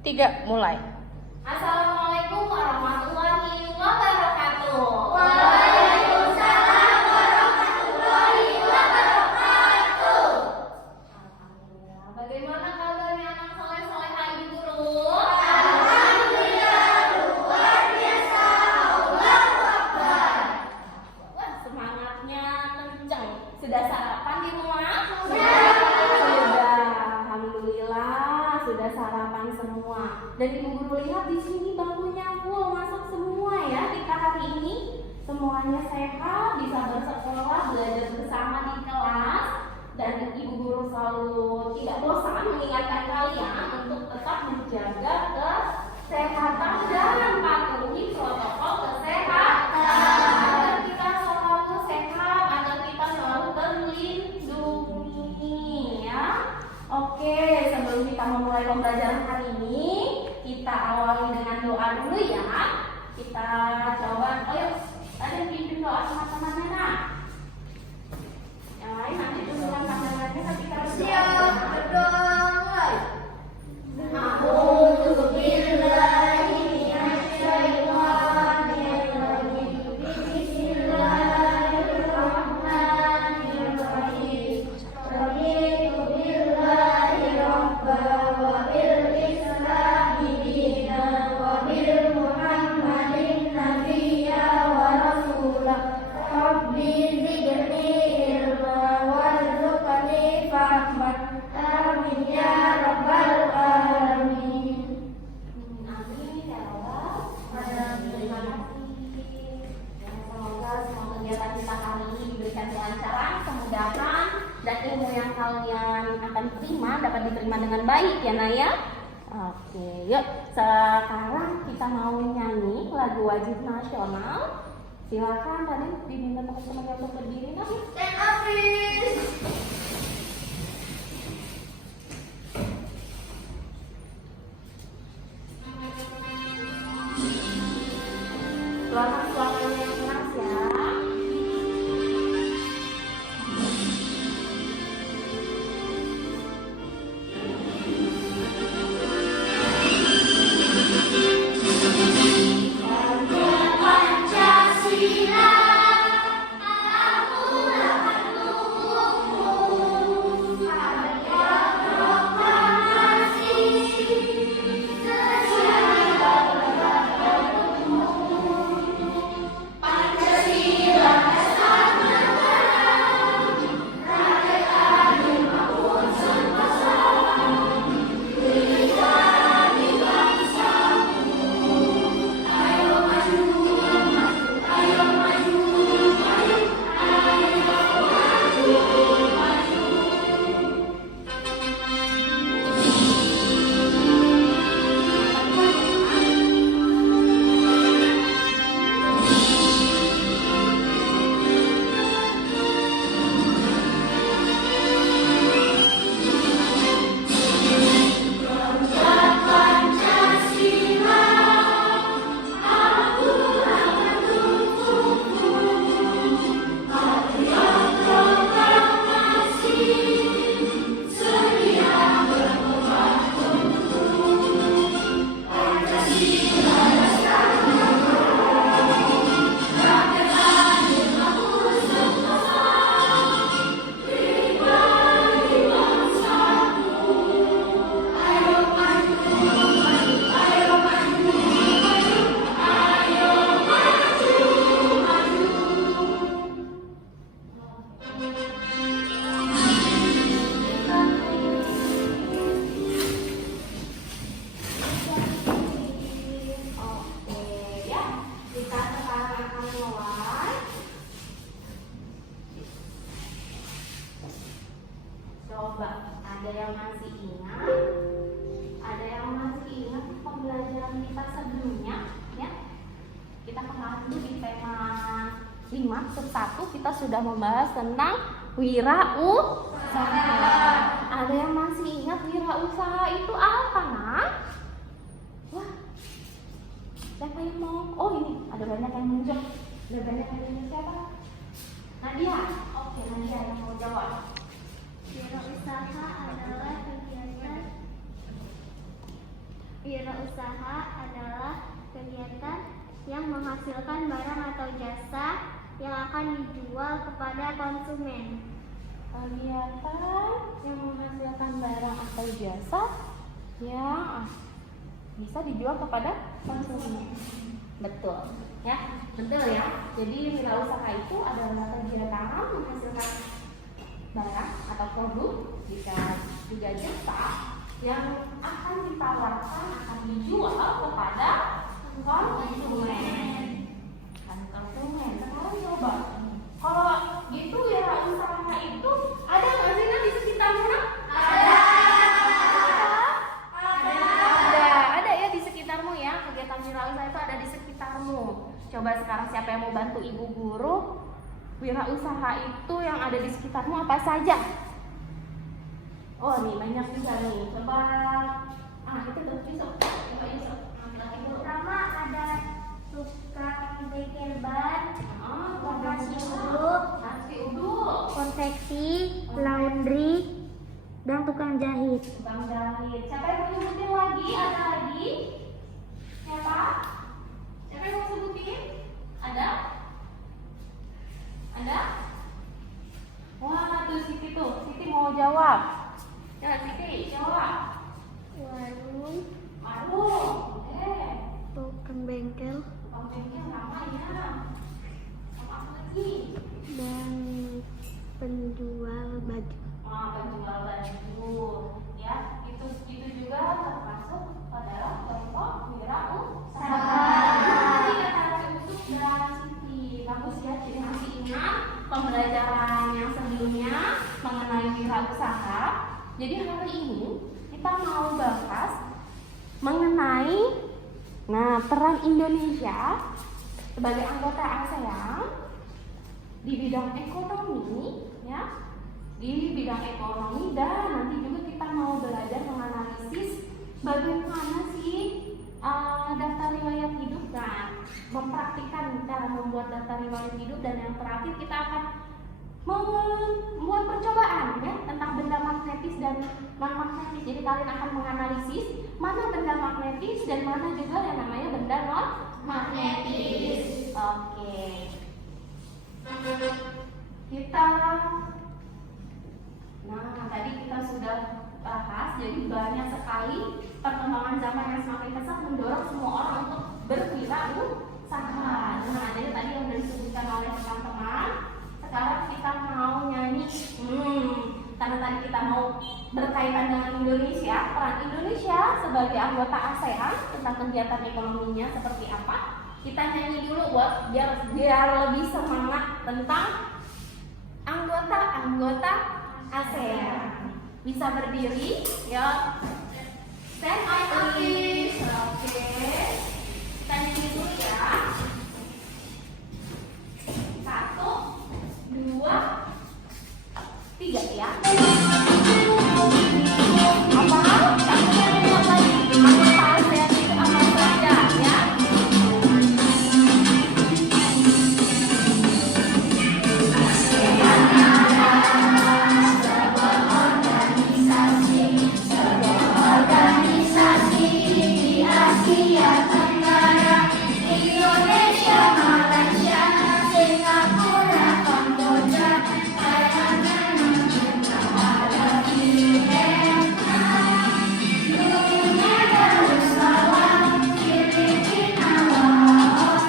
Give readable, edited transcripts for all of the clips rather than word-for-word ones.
3, mulai. Assalamualaikum warahmatullahi wabarakatuh. Waalaikumsalam warahmatullahi wabarakatuh. Alhamdulillah. Bagaimana kabarnya anak soleh-solehah Ibu Guru? Alhamdulillah luar biasa. Allahu Akbar. Wah, semangatnya kencang. Sudah sarapan di rumah? Sudah. Alhamdulillah sudah sarapan semua. Dan Ibu Guru lihat di sini bangkunya full, masak semua ya kita hari ini. Semuanya sehat, bisa bersekolah, belajar bersama di kelas. Dan Ibu Guru selalu tidak bosan mengingatkan kalian untuk tetap menjaga kesehatan dan patuhi protokol kesehatan agar kita selalu sehat, agar kita selalu terlindungi ya. Oke, sebelum kita memulai pembelajaran hari ini, kita awali dengan doa dulu ya. Kita coba, ada pimpin doa sama temannya nak. Yang lain nanti tunjukkan pandangannya, tapi kita berdoa. Siap, berdoa. A'udzu billahi minasyaitonir rajim. Bismillahirrahmanirrahim. Raditu billahi rabban wa bil islami dinan wa bil muhammadin nabiyya wa rasulah. Rabbi zidni ilma warzuqni fahman. Amin ya rabbal alamin. Amin ya Allah. Terima kasih. Ya, semoga semua kegiatan kita hari ini diberikan kelancaran, kemudahan, dan ilmu yang kalian akan terima dapat diterima dengan baik ya Naya. Oke, yuk sekarang kita mau nyanyi lagu wajib nasional. Silakan tadi diminta teman-teman untuk berdiri nah. Stand up please. Keluarkan suaranya yang keras ya. Pancasila, akulah pendukungmu. Karya proklamasi, setia untukmu. Pancasila dasar negara, rakyat adil maupun sempurna. Berikan di bangsamu. Ayo maju, ayo maju, ayo, ayo maju, maju. Pancasila, akulah pendukungmu. Karya proklamasi, sedia berkorban untukmu. Pancasila dasar negara, rakyat adil maupun sempurna. Pribadi bangsamu. Ayo maju, ayo maju, ayo maju, maju. Oke ya, kita sekarang akan mulai. Coba, ada yang masih ingat? Ada yang masih ingat pembelajaran kita sebelumnya? Ya, kita kemarin dulu di tema 5 sub 1 kita sudah membahas tentang wirausaha. Ada yang masih ingat wirausaha itu apa, nak? Wah, siapa yang mau? Oh ini, ada banyak yang muncul. Ada banyak yang muncul siapa? Nadia. Oke, Nadia yang mau jawab. Wirausaha adalah kegiatan Wirausaha adalah kegiatan yang menghasilkan barang atau jasa yang akan dijual kepada konsumen. Kegiatan yang menghasilkan barang atau jasa yang bisa dijual kepada konsumen. Betul, ya, betul ya. Jadi wirausaha itu adalah kegiatan menghasilkan barang atau produk, bisa juga jasa yang akan ditawarkan, akan dijual kepada konsumen. Konsumen. Sekarang coba, kalau gitu wirausaha itu ada nggak sih di sekitarmu? Ada ya di sekitarmu ya. Kegiatan wirausaha itu ada di sekitarmu. Coba sekarang siapa yang mau bantu ibu guru? Wirausaha itu yang ada di sekitarmu apa saja? Oh nih banyak juga nih. Coba itu tuh Yusuf. Coba Yusuf. Pertama ada tukang bengkel ban, Nasi uduk, konveksi, laundry, dan tukang jahit. tukang jahit. Siapa yang mau sebutin lagi? Ada lagi? Siapa? Siapa yang mau sebutin? Ada? Ada? Wah, tuh Siti tuh. Siti mau jawab. Ya, Siti, jawab. Warung, tukang bengkel, Tukang bengkel namanya. Sama apa lagi? dan penjual baju. Penjual baju. Ya, itu juga termasuk adalah contoh wirausaha. Tadi kata Yusuf dan Siti. Bagus ya, jadi masih ingat pembelajaran yang sebelumnya mengenai wirausaha. Jadi hari ini kita mau bahas mengenai peran Indonesia sebagai anggota ASEAN di bidang ekonomi, ya, di bidang ekonomi, dan nanti juga kita mau belajar menganalisis bagaimana sih daftar riwayat hidup dan mempraktikkan cara membuat daftar riwayat hidup, dan yang terakhir kita akan membuat percobaan ya tentang benda magnetis dan non magnetis. Jadi kalian akan menganalisis mana benda magnetis dan mana juga yang namanya benda non magnetis. Oke. Tadi kita sudah bahas, jadi banyak sekali perkembangan zaman yang semakin pesat mendorong semua orang untuk berwirausaha. Jadi tadi yang disebutkan oleh teman-teman. Sekarang kita mau nyanyi, karena tadi kita mau berkaitan dengan Indonesia, peran Indonesia sebagai anggota ASEAN tentang kegiatan ekonominya seperti apa. Kita nyanyi dulu buat biar lebih semangat tentang anggota ASEAN. Bisa berdiri, ya. Stand by please. Oke. Kita nyanyi dulu ya. 1, 2, 3 ya. Apa? Kamu lihat lagi. Anggota ASEAN itu apa saja ya? Organisasi di Asia Tenggara, Indonesia, Malaysia, Singapura, Kamboja, Thailand, ada Vietnam, Brunei Darussalam, Filipina, Laos,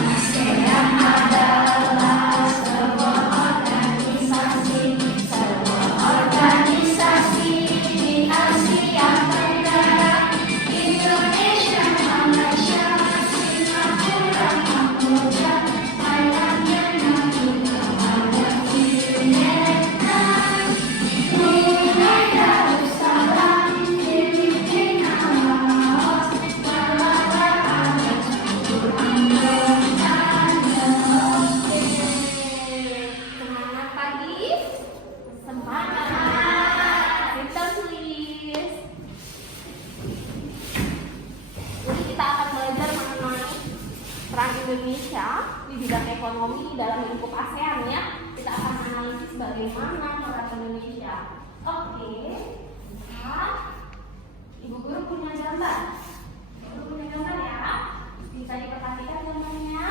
ASEAN adalah sebuah organisasi bagaimana produk Indonesia. Oke, nah, Ibu Guru punya gambar. Ibu Guru punya gambar ya. Bisa diperhatikan gambarnya?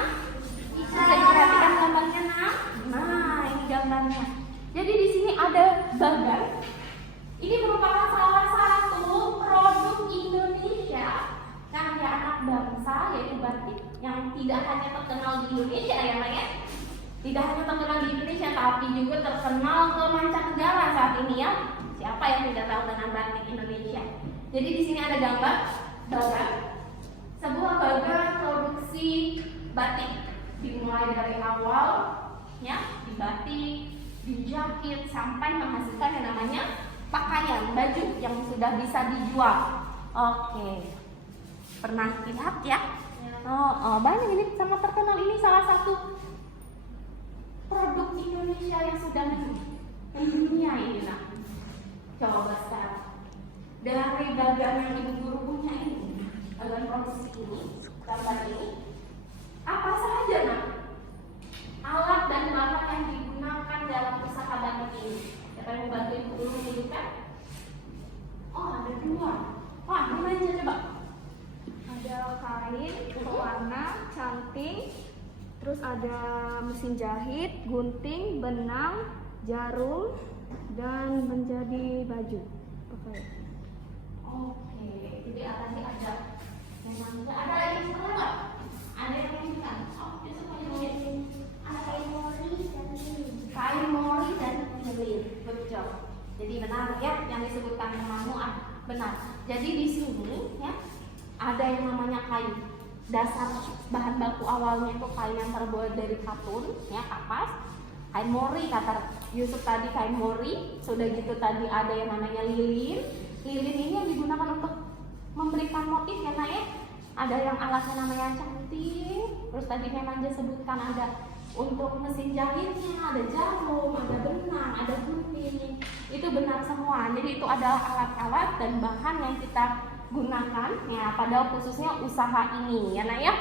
Bisa diperhatikan gambarnya, Nak? Nah, ini gambarnya. Jadi di sini ada bagan. Ini merupakan salah satu produk Indonesia karya anak bangsa, yaitu batik, yang tidak hanya terkenal di Indonesia ya, Nak ya. Tidak hanya terkenal di Indonesia, tapi juga terkenal ke mancanegara saat ini ya. Siapa yang tidak tahu dengan batik Indonesia? Jadi di sini ada gambar bagan, sebuah bagan produksi batik, dimulai dari awal ya, dibatik, dijahit sampai menghasilkan yang namanya pakaian, baju yang sudah bisa dijual. Oke, pernah lihat ya? Banyak, ini sangat terkenal. Ini salah satu produk Indonesia yang sudah mendunia ini, Nak. Coba sekarang dari bagan yang Ibu Guru punya ini, bagan produksi ini, gambar ini, apa saja, Nak, alat dan bahan yang digunakan dalam usaha batik ini? Siapa yang membantu Ibu Guru menunjukkan? Oh, ada dua. Wah, mana aja coba? Ada kain, pewarna, canting, terus ada mesin jahit, gunting, benang, jarum, dan menjadi baju. Oke, jadi tadi ada memang ada yang perlu nggak? Ada yang menunjukkan? Oh, itu semuanya ada kain mori dan lilin. Betul. Jadi benar ya yang disebutkan namamu benar. Jadi di sini ya ada yang namanya kain. Dasar bahan baku awalnya itu kain yang terbuat dari katun, ya, kapas. Kain mori kata Yusuf tadi, kain mori. Sudah gitu tadi ada yang namanya lilin. Lilin ini yang digunakan untuk memberikan motif ya, Nak ya. Ada yang alatnya namanya canting. Terus tadi memang dia sebutkan ada untuk mesin jahitnya, ada jarum, ada benang, ada gunting. Itu benar semua. Jadi itu adalah alat-alat dan bahan yang kita gunakan ya pada khususnya usaha ini ya, Nak ya.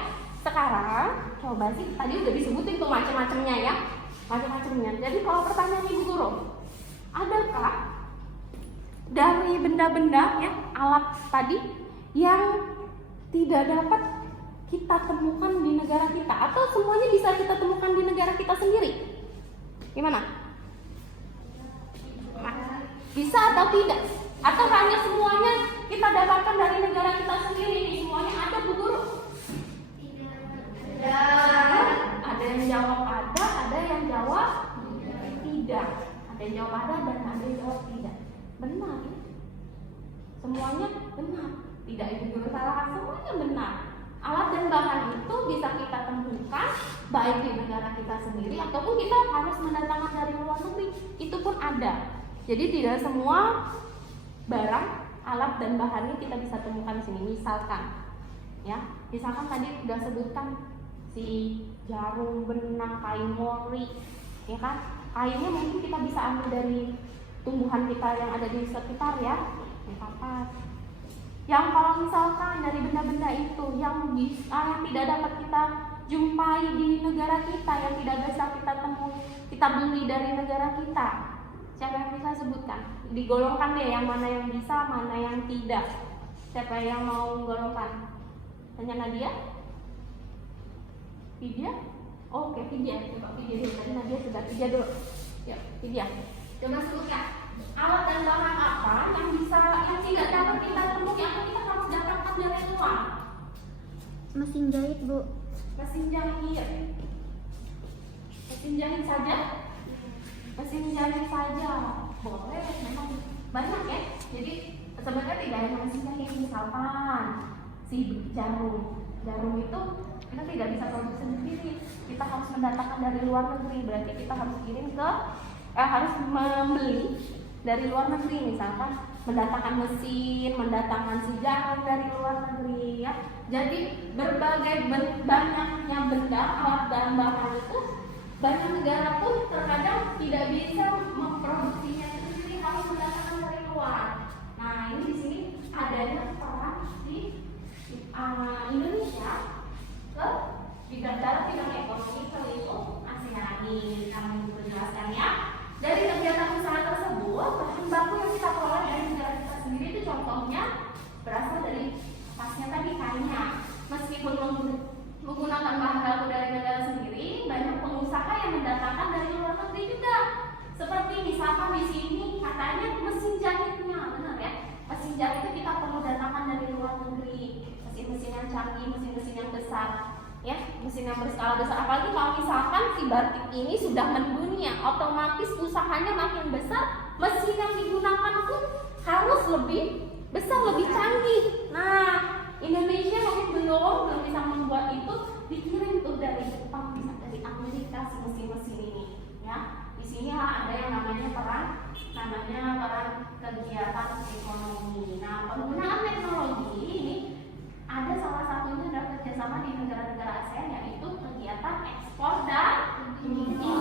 Sekarang coba sih tadi udah disebutin tuh macam-macamnya ya, macam-macamnya. Jadi kalau pertanyaan Ibu Guru, adakah dari benda-benda ya alat tadi yang tidak dapat kita temukan di negara kita, atau semuanya bisa kita temukan di negara kita sendiri? Gimana? Nah, bisa atau tidak? Atau hanya semuanya kita dapatkan dari negara kita sendiri nih? Semuanya ada, Bu Guru? Tidak. Ada yang jawab ada yang jawab tidak. Ada yang jawab ada dan ada yang jawab tidak. Benar ya? Semuanya benar. Tidak, Ibu Guru salahkan, semuanya benar. Alat dan bahan itu bisa kita temukan baik di negara kita sendiri ataupun kita harus mendatangkan dari luar negeri. Itu pun ada. Jadi tidak semua barang, alat dan bahannya kita bisa temukan di sini. Misalkan tadi sudah sebutkan si jarum, benang, kain mori, ya kan? Kainnya mungkin kita bisa ambil dari tumbuhan kita yang ada di sekitar ya, kapas. Yang kalau misalkan dari benda-benda itu yang tidak dapat kita jumpai di negara kita, yang tidak bisa kita temui, kita beli dari negara kita, siapa yang bisa sebutkan? Digolongkan deh yang mana yang bisa, mana yang tidak. Siapa yang mau menggolongkan? Tanya Nadia? Vidya? Oke, Vidya. Coba Vidya dulu. Tadi Nadia sudah, Vidya dulu. Ya, Vidya. Coba sebutkan alat dan bahan apa yang tidak dapat kita temui atau kita harus dapatkan dari luar? Mesin jahit, Bu. Mesin jahit. Mesin jahit saja? Mesin jahit saja. Boleh, memang banyak ya. Jadi sebenarnya tidak hanya mesin jahit, misalkan si jarum itu kita tidak bisa produksi sendiri. Kita harus mendatangkan dari luar negeri. Berarti kita harus harus membeli dari luar negeri, misalkan mendatangkan mesin, mendatangkan si jarum dari luar negeri ya. Jadi berbagai banyaknya benda, alat dan bahan itu banyak negara pun terkadang tidak bisa memproduksinya sendiri, harus mendatangkan dari luar. Nah, ini di sini adanya peran di Indonesia dalam bidang ekonomi, itu ASEAN ini kami menjelaskannya. Dari meskipun menggunakan bahan baku dari negara sendiri, banyak pengusaha yang mendatangkan dari luar negeri juga. Seperti misalkan di sini katanya mesin jahitnya, benar ya? Mesin jahit itu kita perlu datangkan dari luar negeri. Mesin-mesin yang canggih, mesin-mesin yang besar, ya, mesin yang berskala besar. Apalagi kalau misalkan si batik ini sudah mendunia, otomatis usahanya makin besar, mesin yang digunakan pun harus lebih besar, lebih canggih. Nah, Indonesia mungkin belum bisa membuat itu, dikirim tuh dari Jepang, bisa dari Amerika si mesin-mesin ini, ya. Di sini ada yang namanya peran kegiatan ekonomi. Nah, penggunaan teknologi ini ada salah satunya adalah kerjasama di negara-negara ASEAN, yaitu kegiatan ekspor dan impor.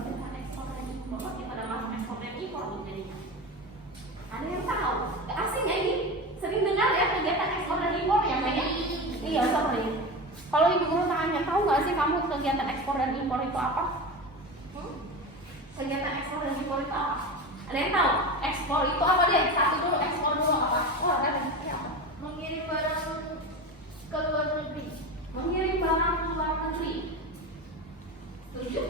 Kegiatan ekspor dan impor, kita ada masuk ekspor dan impor jadinya. Ada yang tahu? Gak asing ya ini? Sering dengar ya kegiatan ekspor dan impor ya kayaknya? Iya, sering. Kalau ibu guru tanya, tahu nggak sih kamu kegiatan ekspor dan impor itu apa? Kegiatan ekspor dan impor itu apa? Ada yang tahu? Ekspor itu apa dia? Satu dulu, ekspor dulu apa? Oh, ada yang apa? Mengirim barang ke luar negeri. Mengirim barang ke luar negeri. Setuju?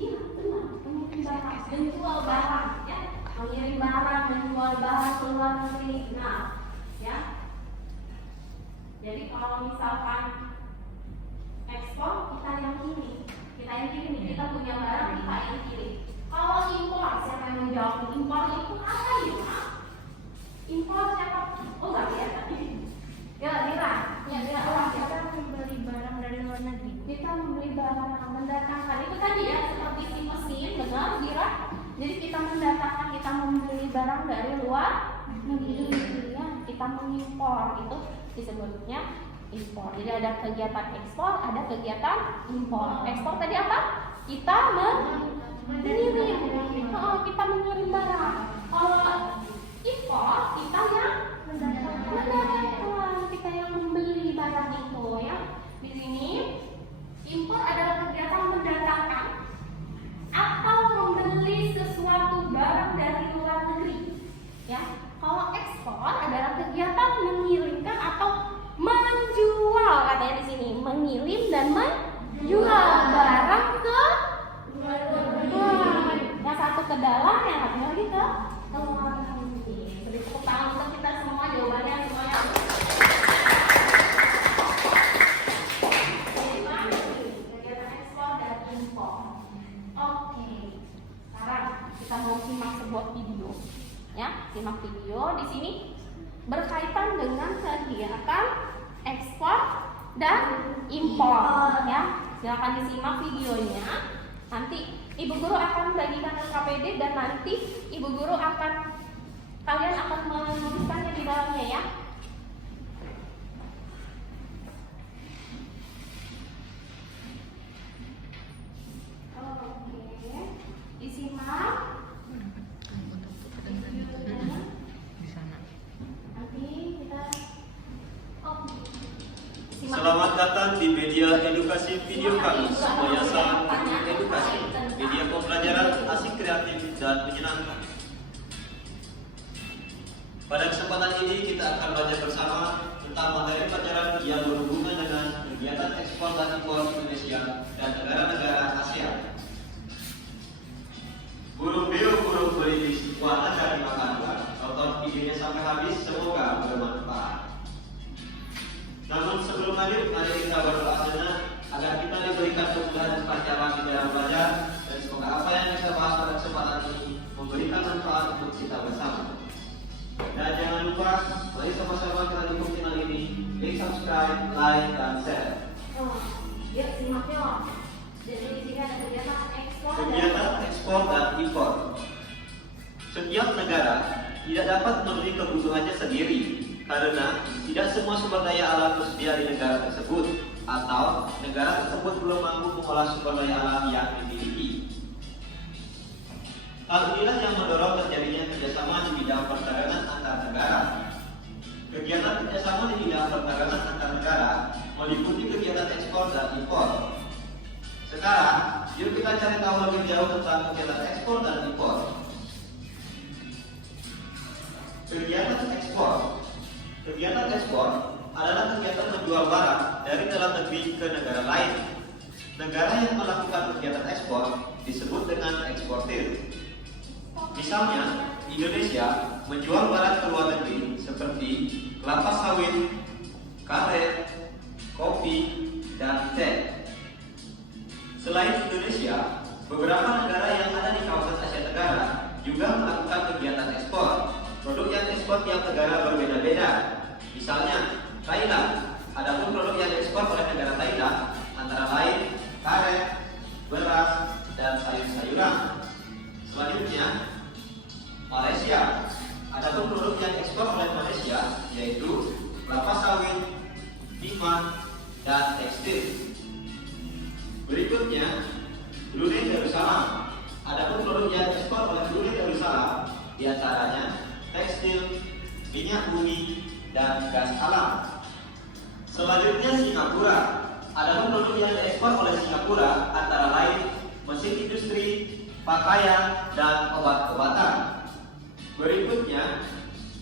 Iya, benar. Mengirim barang, menjual barang, ya. Mengirim barang, menjual barang ke luar negeri. Nah, ya. Jadi kalau misalkan ekspor, kita yang kirim, kita punya barang, kita yang kirim. Kalau impor, siapa yang menjawab? Impor itu apa ya? Impor siapa? Oh, nggak lihat tadi. Ya, Dira. Ya, Dira. Kita membeli barang dari luar negeri. Kita membeli barang, mendatangkan itu tadi ya, seperti si mesin, benar, Dira. Jadi kita mendatangkan, kita membeli barang dari luar negeri, ya. Kita mengimpor, itu disebutnya impor. Jadi ada kegiatan ekspor, ada kegiatan impor. Ekspor tadi apa? Kita mengirim. Kita mengirim barang. Kalau impor, kita yang mendatangkan, kita yang membeli barang itu, ya. Di sini impor adalah kegiatan mendatangkan atau membeli sesuatu barang dari luar negeri, ya. Kalau ekspor adalah kegiatan mengirimkan atau menjual, katanya di sini, mengirim dan menjual barang ke yang satu ke dalam, yang satu lagi ke luar negeri. Beri tepuk tangan untuk kita semua, jawabannya semuanya. Kegiatan ekspor dan impor. Oke, sekarang kita mau simak sebuah video, ya. Simak video di sini berkaitan dengan kegiatan ekspor dan impor, ya. Silakan disimak videonya. Nanti ibu guru akan bagikan ke KPD dan nanti ibu guru kalian akan menuliskannya di dalamnya, ya. Oke, disimak. Selamat datang di media edukasi video kami, Yayasan Edukasi, media pembelajaran asik, kreatif, dan menyenangkan. Pada kesempatan ini kita akan belajar bersama tentang materi pelajaran yang berhubungan dengan kegiatan ekspor dan impor Indonesia dan negara-negara ASEAN. Burung beo, burung beriris, warna dan makan. Tonton videonya sampai habis, semoga bermanfaat. Namun sebelum lanjut, mari kita berdoa sejenak agar kita diberikan kemudahan dan kelancaran di dalam belajar, dan semoga apa yang kita bahas pada kesempatan ini memberikan manfaat untuk kita bersama. Dan jangan lupa, mari sama-sama kita dukung channel ini, klik subscribe, like, dan share. Yuk simak yuk. Jadi di sini ada kegiatan ekspor dan impor. Setiap negara tidak dapat memenuhi kebutuhannya sendiri, karena tidak semua sumber daya alam tersedia di negara tersebut, atau negara tersebut belum mampu mengolah sumber daya alam yang dimiliki. Hal inilah yang mendorong terjadinya kerjasama di bidang perdagangan antar negara. Kegiatan kerjasama di bidang perdagangan antar negara meliputi kegiatan ekspor dan impor. Sekarang, yuk kita cari tahu lebih jauh tentang kegiatan ekspor dan impor. Kegiatan ekspor adalah kegiatan menjual barang dari dalam negeri ke negara lain. Negara yang melakukan kegiatan ekspor disebut dengan eksportir. Misalnya, Indonesia menjual barang ke luar negeri seperti kelapa sawit, karet, kopi, dan teh. Selain Indonesia, beberapa negara yang ada di kawasan Asia Tenggara juga melakukan kegiatan ekspor. Produk yang ekspor tiap negara berbeda-beda. Misalnya, Thailand. Adapun produk yang diekspor oleh negara Thailand antara lain karet, beras, dan sayur-sayuran. Selanjutnya, Malaysia. Adapun produk yang diekspor oleh Malaysia yaitu kelapa sawit, timah, dan tekstil. Berikutnya, Brunei Darussalam. Adapun produk yang diekspor oleh Brunei Darussalam diantaranya tekstil, minyak bumi, dan gas alam. Selanjutnya Singapura. Adapun produk yang diekspor oleh Singapura antara lain mesin industri, pakaian, dan obat-obatan. Berikutnya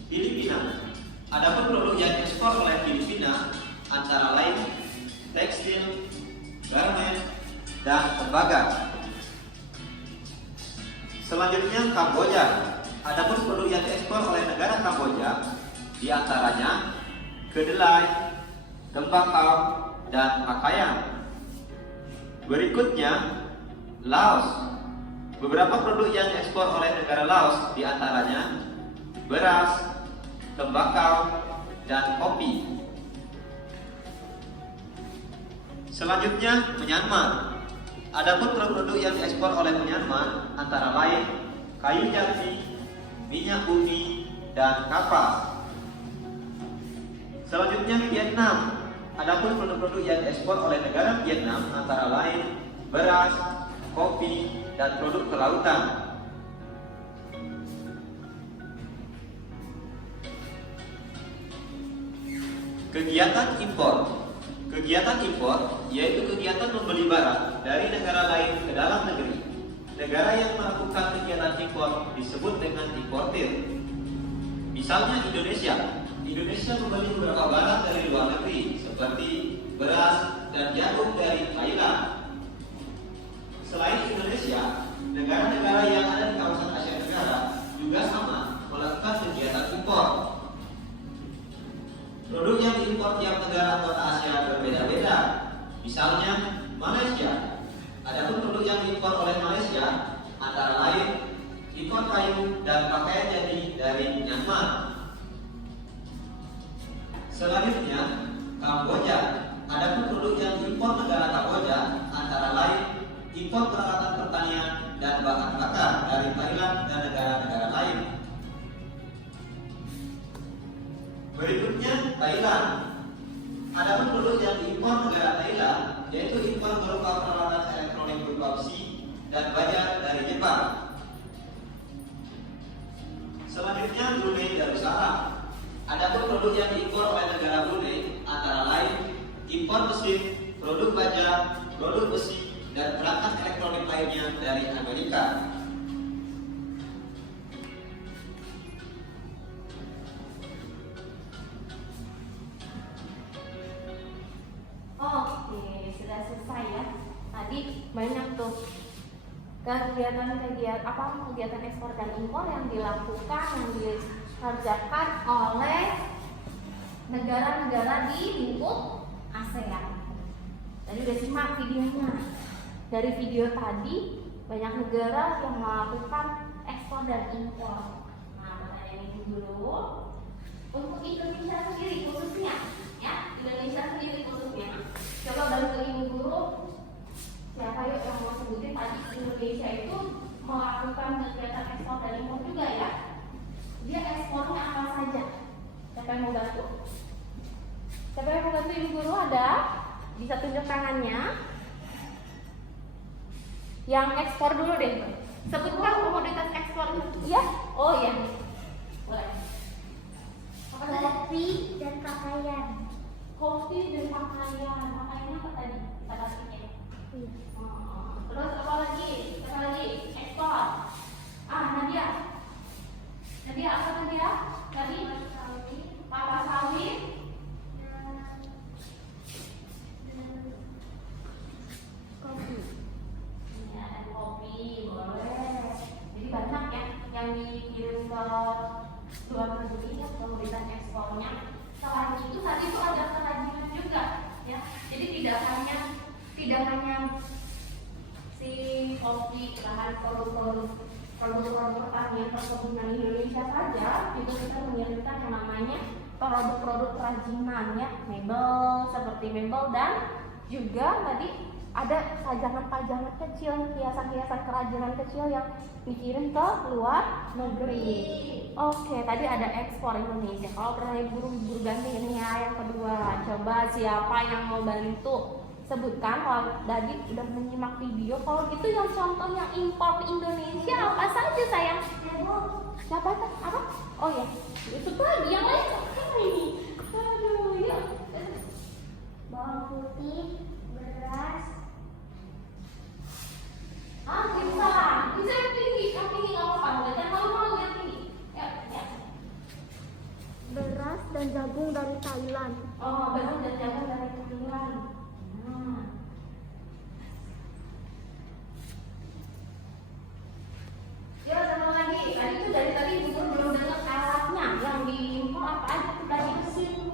Filipina. Adapun produk yang diekspor oleh Filipina antara lain tekstil, garmen, dan tembaga. Selanjutnya Kamboja. Adapun produk yang diekspor oleh negara Kamboja diantaranya kedelai, tembakau, dan pakaian. Berikutnya Laos. Beberapa produk yang diekspor oleh negara Laos diantaranya beras, tembakau, dan kopi. Selanjutnya Myanmar. Adapun produk yang diekspor oleh Myanmar antara lain kayu jati, minyak bumi, dan kapal. Selanjutnya Vietnam. Adapun produk-produk yang diekspor oleh negara Vietnam antara lain beras, kopi, dan produk kelautan. Kegiatan impor. Kegiatan impor yaitu kegiatan membeli barang dari negara lain ke dalam negeri. Negara yang melakukan kegiatan impor disebut dengan importir. Misalnya Indonesia. Indonesia membeli beberapa barang dari luar negeri seperti beras dan jagung dari Thailand. Selain Indonesia, negara-negara yang ada di kawasan Asia Tenggara juga sama melakukan kegiatan impor. Produk yang diimpor tiap negara anggota Asia berbeda-beda. Misalnya Malaysia. Adapun produk yang diimpor oleh Malaysia antara lain impor kayu dan pakaian jadi dari Myanmar. Selanjutnya Kamboja. Adapun produk yang diimpor negara Kamboja antara lain impor peralatan pertanian dan bahan bakar dari Thailand dan negara-negara lain. Berikutnya Thailand. Adapun produk yang diimpor negara Thailand yaitu impor berupa peralatan elektronik berupa besi dan baja dari Jepang. Selanjutnya Brunei Darussalam. Adapun produk yang diimpor oleh negara Brunei antara lain impor mesin, produk baja, produk besi, dan perangkat elektronik lainnya dari Amerika. Oke, sudah selesai ya. Tadi banyak tuh kegiatan ekspor dan impor yang dilakukan, yang dikerjakan oleh negara-negara di lingkup ASEAN. Tadi udah simak videonya. Dari video tadi banyak negara yang melakukan ekspor dan impor. Nah, pertanyaan ini dulu. Untuk Indonesia sendiri khususnya, ya, Indonesia sendiri khususnya. Coba bantu ibu guru. Siapa yuk yang mau sebutin tadi Indonesia itu melakukan kegiatan ekspor dan impor juga ya? Dia ekspornya apa saja? Siapa yang mau bantu? Siapa yang mau bantu ibu guru ada? Bisa tunjuk tangannya. Yang ekspor dulu deh. Sebutkan komoditas ekspor. Iya? Oh iya. Boleh. Kopi dan pakaian. Kopi dan pakaian. Pakaiannya apa tadi? Kita kasihnya. Terus apa lagi? Apa lagi? Ekspor. Nadia. Nadia apa Nadia? Tadi kelapa sawit luar negeri ya, pemberitaan ekspornya. Selain itu tadi itu ada kerajinan juga ya. Jadi tidak hanya si kopi, bahan produk-produk pertanian perkebunan Indonesia saja, juga kita mengirimkan yang namanya produk-produk kerajinan ya, mebel seperti mebel, dan juga tadi ada pajangan-pajangan kecil, hiasan-hiasan kerajinan kecil yang dikirim ke luar negeri. Oke, tadi ada ekspor Indonesia. Kalau pertanyaan guru ganti ini ya, yang kedua. Coba siapa yang mau bantu? Sebutkan. Kalau tadi udah menyimak video. Kalau gitu yang contoh yang impor Indonesia apa saja sayang? Siapa tuh? Apa? Oh ya, itu lagi yang lain. Aduh ya. Bawang putih, beras. Bisa yang tinggi nggak apa-apa. Jangan malu-malu yang tinggi. Ya. Beras dan jagung dari Thailand. Oh, beras dan jagung dari Thailand. Ya, sama lagi. Tadi itu dari tadi ibu belum dengar alatnya yang diimpor apa aja tuh tadi? Mesin.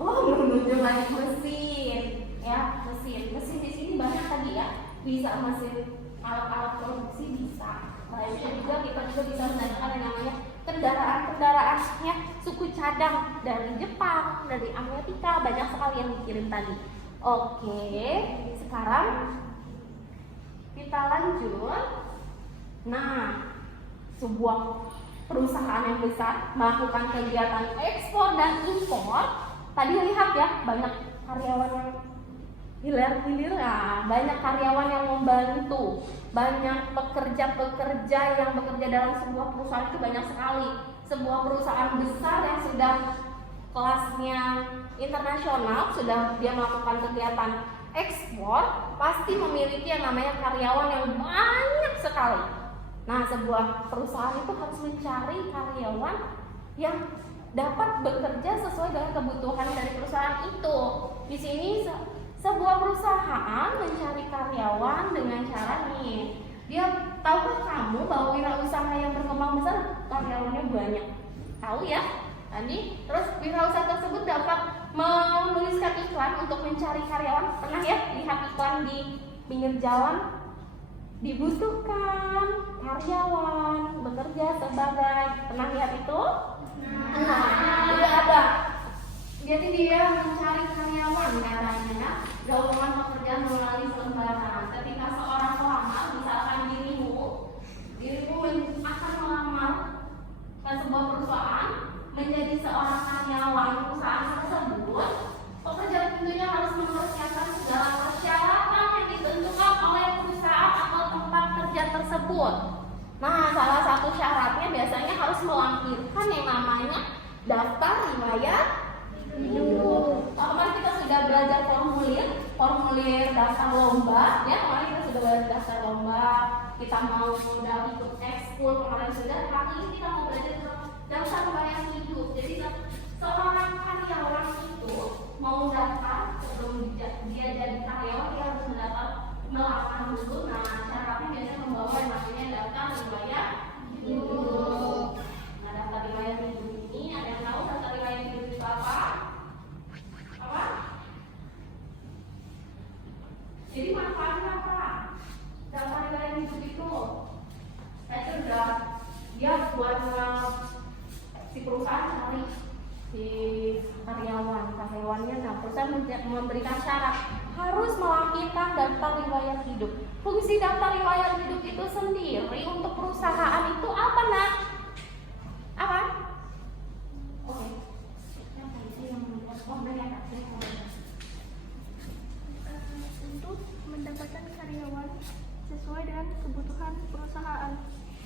Oh, belum lagi mesin. Ya, mesin di sini banyak tadi ya. Bisa mesin alat-alat produksi bisa. Lainnya juga kita bisa menggunakan yang namanya kendaraan ya, suku cadang dari Jepang, dari Amerika, banyak sekali yang dikirim tadi. Oke, sekarang kita lanjut. Nah, sebuah perusahaan yang besar melakukan kegiatan ekspor dan impor. Tadi lihat ya, banyak karyawan yang hilir-hilir, banyak karyawan yang membantu, banyak pekerja-pekerja yang bekerja dalam sebuah perusahaan itu banyak sekali. Sebuah perusahaan besar yang sudah kelasnya internasional, sudah dia melakukan kegiatan ekspor, pasti memiliki yang namanya karyawan yang banyak sekali. Nah, sebuah perusahaan itu harus mencari karyawan yang dapat bekerja sesuai dengan kebutuhan dari perusahaan itu. Di sini sebuah perusahaan mencari karyawan dengan cara nih, dia tahukah kamu bahwa wirausaha yang berkembang besar karyawannya banyak? Tahu ya? Tadi terus wirausaha tersebut dapat menuliskan iklan untuk mencari karyawan. Pernah ya lihat iklan di pinggir jalan? Dibutuhkan karyawan bekerja sebagai, pernah lihat itu? Tidak ada. Jadi dia mencari karyawan katanya, lowongan pekerjaan melalui lembaran. Ketika seorang pelamar, misalkan dirimu akan melamar ke sebuah perusahaan menjadi seorang karyawan perusahaan tersebut, pekerja tentunya harus mempersiapkan segala persyaratan yang ditentukan oleh perusahaan atau tempat kerja tersebut. Nah, salah satu syaratnya biasanya harus melampirkan yang namanya daftar riwayat hidup. Kemarin kita sudah belajar formulir daftar lomba ya. Kemarin kita sudah belajar daftar lomba, kita mau udah ikut ekskul kemarin sudah. Hari ini kita mau belajar daftar riwayat hidup. Jadi seorang karyawan itu mau daftar, sebelum dia jadi karyawan dia harus melamar dulu. Nah, syaratnya biasanya membawa yang namanya daftar riwayat hidup. Nah, daftar riwayat hidup ini ada yang tahu daftar riwayat hidup itu apa? Jadi manfaatnya apa? Daftar riwayat hidup itu saya sudah dia buat si perusahaan cari si karyawannya. Nah, perusahaan memberikan syarat harus melampirkan daftar riwayat hidup. Fungsi daftar riwayat hidup itu sendiri untuk perusahaan itu apa, Nak? Apa? Oke. Untuk mendapatkan karyawan sesuai dengan kebutuhan perusahaan.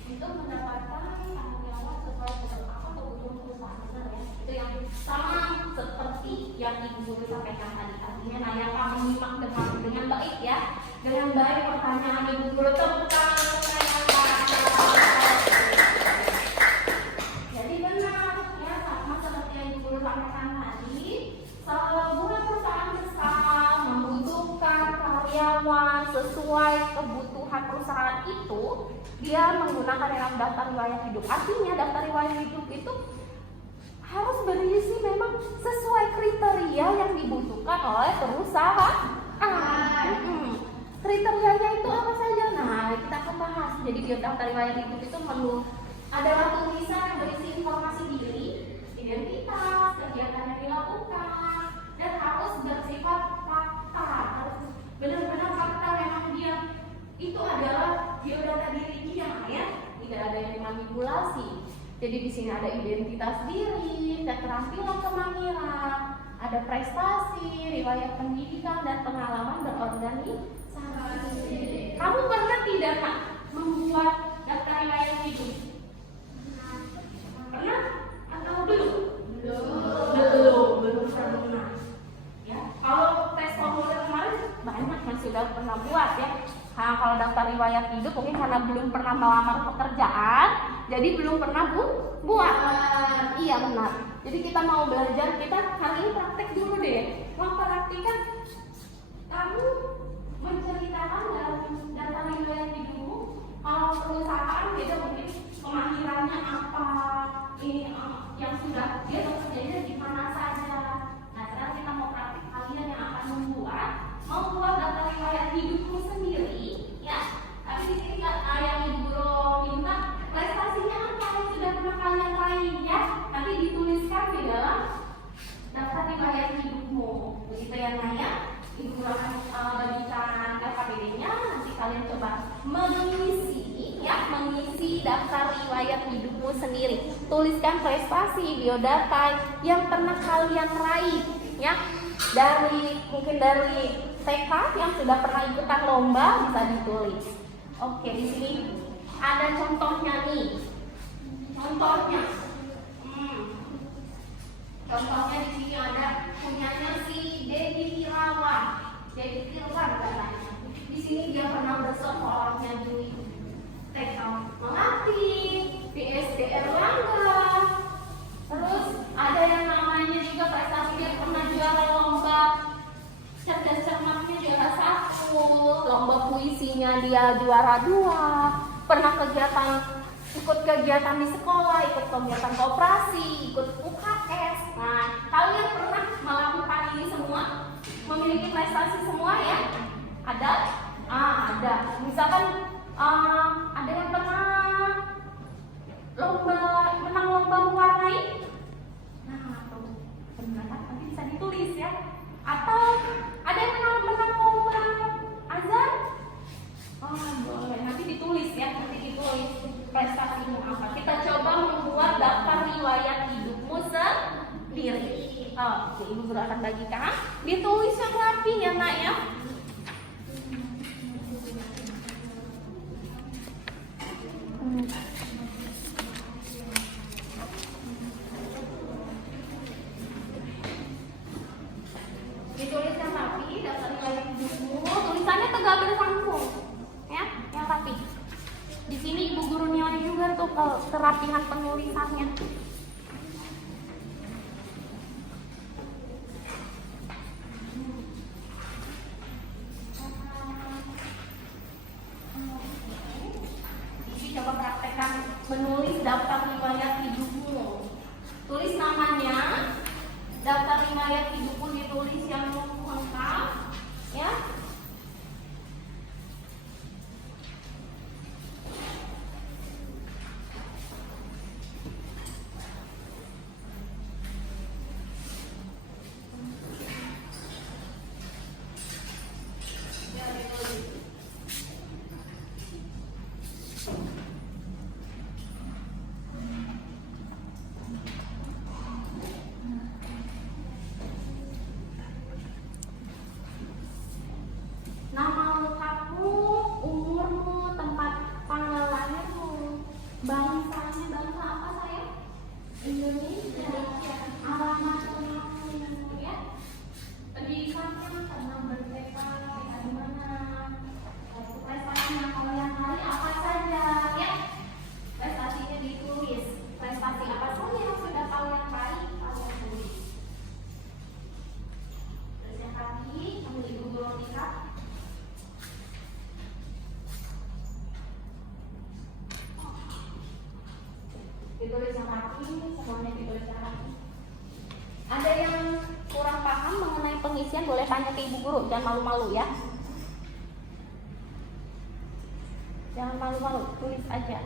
Itu mendapatkan karyawan sesuai dengan kebutuhan perusahaan, benar ya? Itu yang sama seperti yang Ibu Guru sampaikan tadi. Artinya, nah, yang kamu nyimak dengan baik ya, dengan baik pertanyaan Ibu Guru, tepuk tangan untuk saya. Jadi benar ya, sama seperti yang Ibu Guru sampaikan tadi, sebuah perusahaan besar membutuhkan karyawan sesuai kebutuhan perusahaan perusahaan itu dia menggunakan yang namanya daftar riwayat hidup. Artinya daftar riwayat hidup itu harus berisi memang sesuai kriteria yang dibutuhkan oleh perusahaan. Kriterianya itu apa saja? Nah, kita akan bahas. Jadi di daftar riwayat hidup itu adalah tulisan yang berisi informasi diri, identitas, kegiatan yang dilakukan, dan harus bersifat fakta. Harus benar-benar fakta, memang dia itu adalah biodata diri dia, ya. Tidak ada yang dimanipulasi. Jadi di sini ada identitas diri, keterampilan kemahiran, ada prestasi, riwayat pendidikan, dan pengalaman berorganisasi. Kamu pernah tidak, Kak, membuat daftar riwayat hidup? Pernah atau belum? Belum pernah. Ya, kalau tes formulir kemarin banyak yang sudah pernah buat, ya. Nah, kalau daftar riwayat hidup mungkin karena belum pernah melamar pekerjaan, jadi belum pernah buat. Iya, benar. Jadi kita mau belajar, kita hari ini praktek dulu deh. Mempraktikkan kamu menceritakan dalam daftar riwayat hidupmu. Kalau perusahaan beda mungkin kemahirannya apa, ini yang sudah dia bekerjanya di mana saja. Nah, sekarang kita mau praktik, kalian yang akan membuat daftar riwayat hidupmu sendiri, ya. Tapi di sini yang Ibu Guru minta prestasinya apa yang sudah pernah kalian raih, ya. Nanti dituliskan di dalam daftar riwayat hidupmu. Begitu ya, Naya. Ibu Guru akan bagikan KKBD-nya. Nanti kalian coba mengisi daftar riwayat hidupmu sendiri. Tuliskan prestasi, biodata yang pernah kalian raih, ya. Mungkin dari TK yang sudah pernah ikutan lomba bisa ditulis. Oke, di sini ada contohnya nih. Contohnya di sini ada punyanya si Dedi Irawan. Dedi Irawan katanya. Di sini dia pernah bersekolahnya di TK Melati, di SD Erlangga. Terus ada yang namanya juga prestasi, dia pernah juara lomba cerdas cermatnya juara 1, lomba puisinya dia juara 2, pernah ikut kegiatan di sekolah, ikut kegiatan koperasi, ikut UKS. Nah, kalian pernah melakukan ini semua? Memiliki prestasi semua, ya? Ada? Ada. Misalkan ada yang pernah menang lomba mewarnai? Nah, benar, nanti bisa ditulis, ya. Atau ada yang menang lomba azan? Boleh, nanti ditulis, ya. Nanti ditulis prestasimu apa. Kita coba membuat daftar riwayat hidupmu sendiri. Oke, Ibu Guru akan bagikan. Ditulis yang rapi, ya, Nak, ya. Ditulis yang rapi, daftar riwayat hidupmu. Tulisannya tegak bersambung, ya, yang rapi. Di sini Ibu Guru nilai juga tuh kerapihan penulisannya. Coba praktekkan menulis daftar riwayat hidupmu. Tulis namanya, daftar riwayat hidupmu ditulis yang lengkap, ya. Ditulis yang rapi, semuanya ditulis yang rapi. Ada yang kurang paham mengenai pengisian boleh tanya ke ibu guru, jangan malu-malu ya. Jangan malu-malu, tulis aja.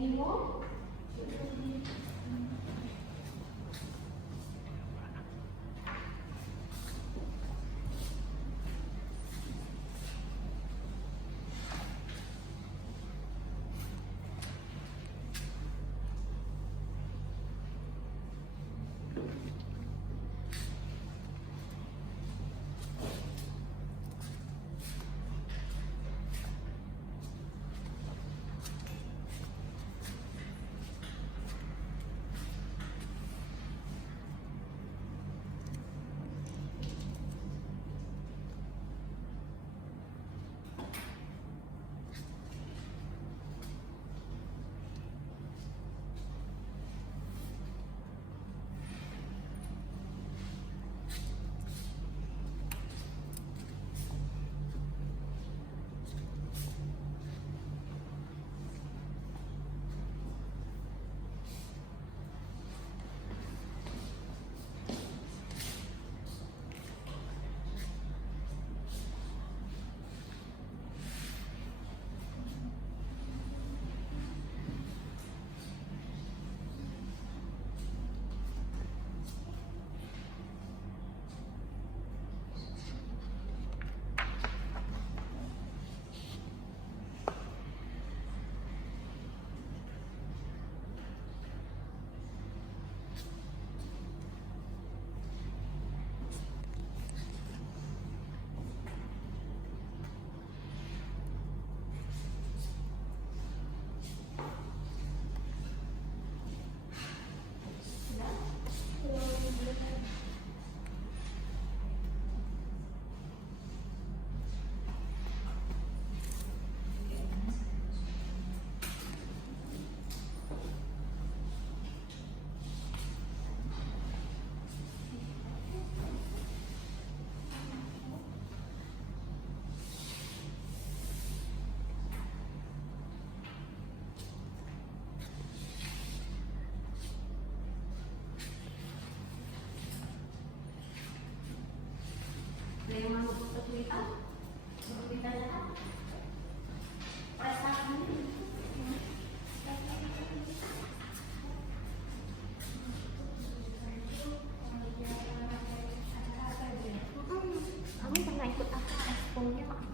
Ibu, yang mau kesulitan ya? Prestasinya Kamu pernah ikut apa? Expo-nya apa?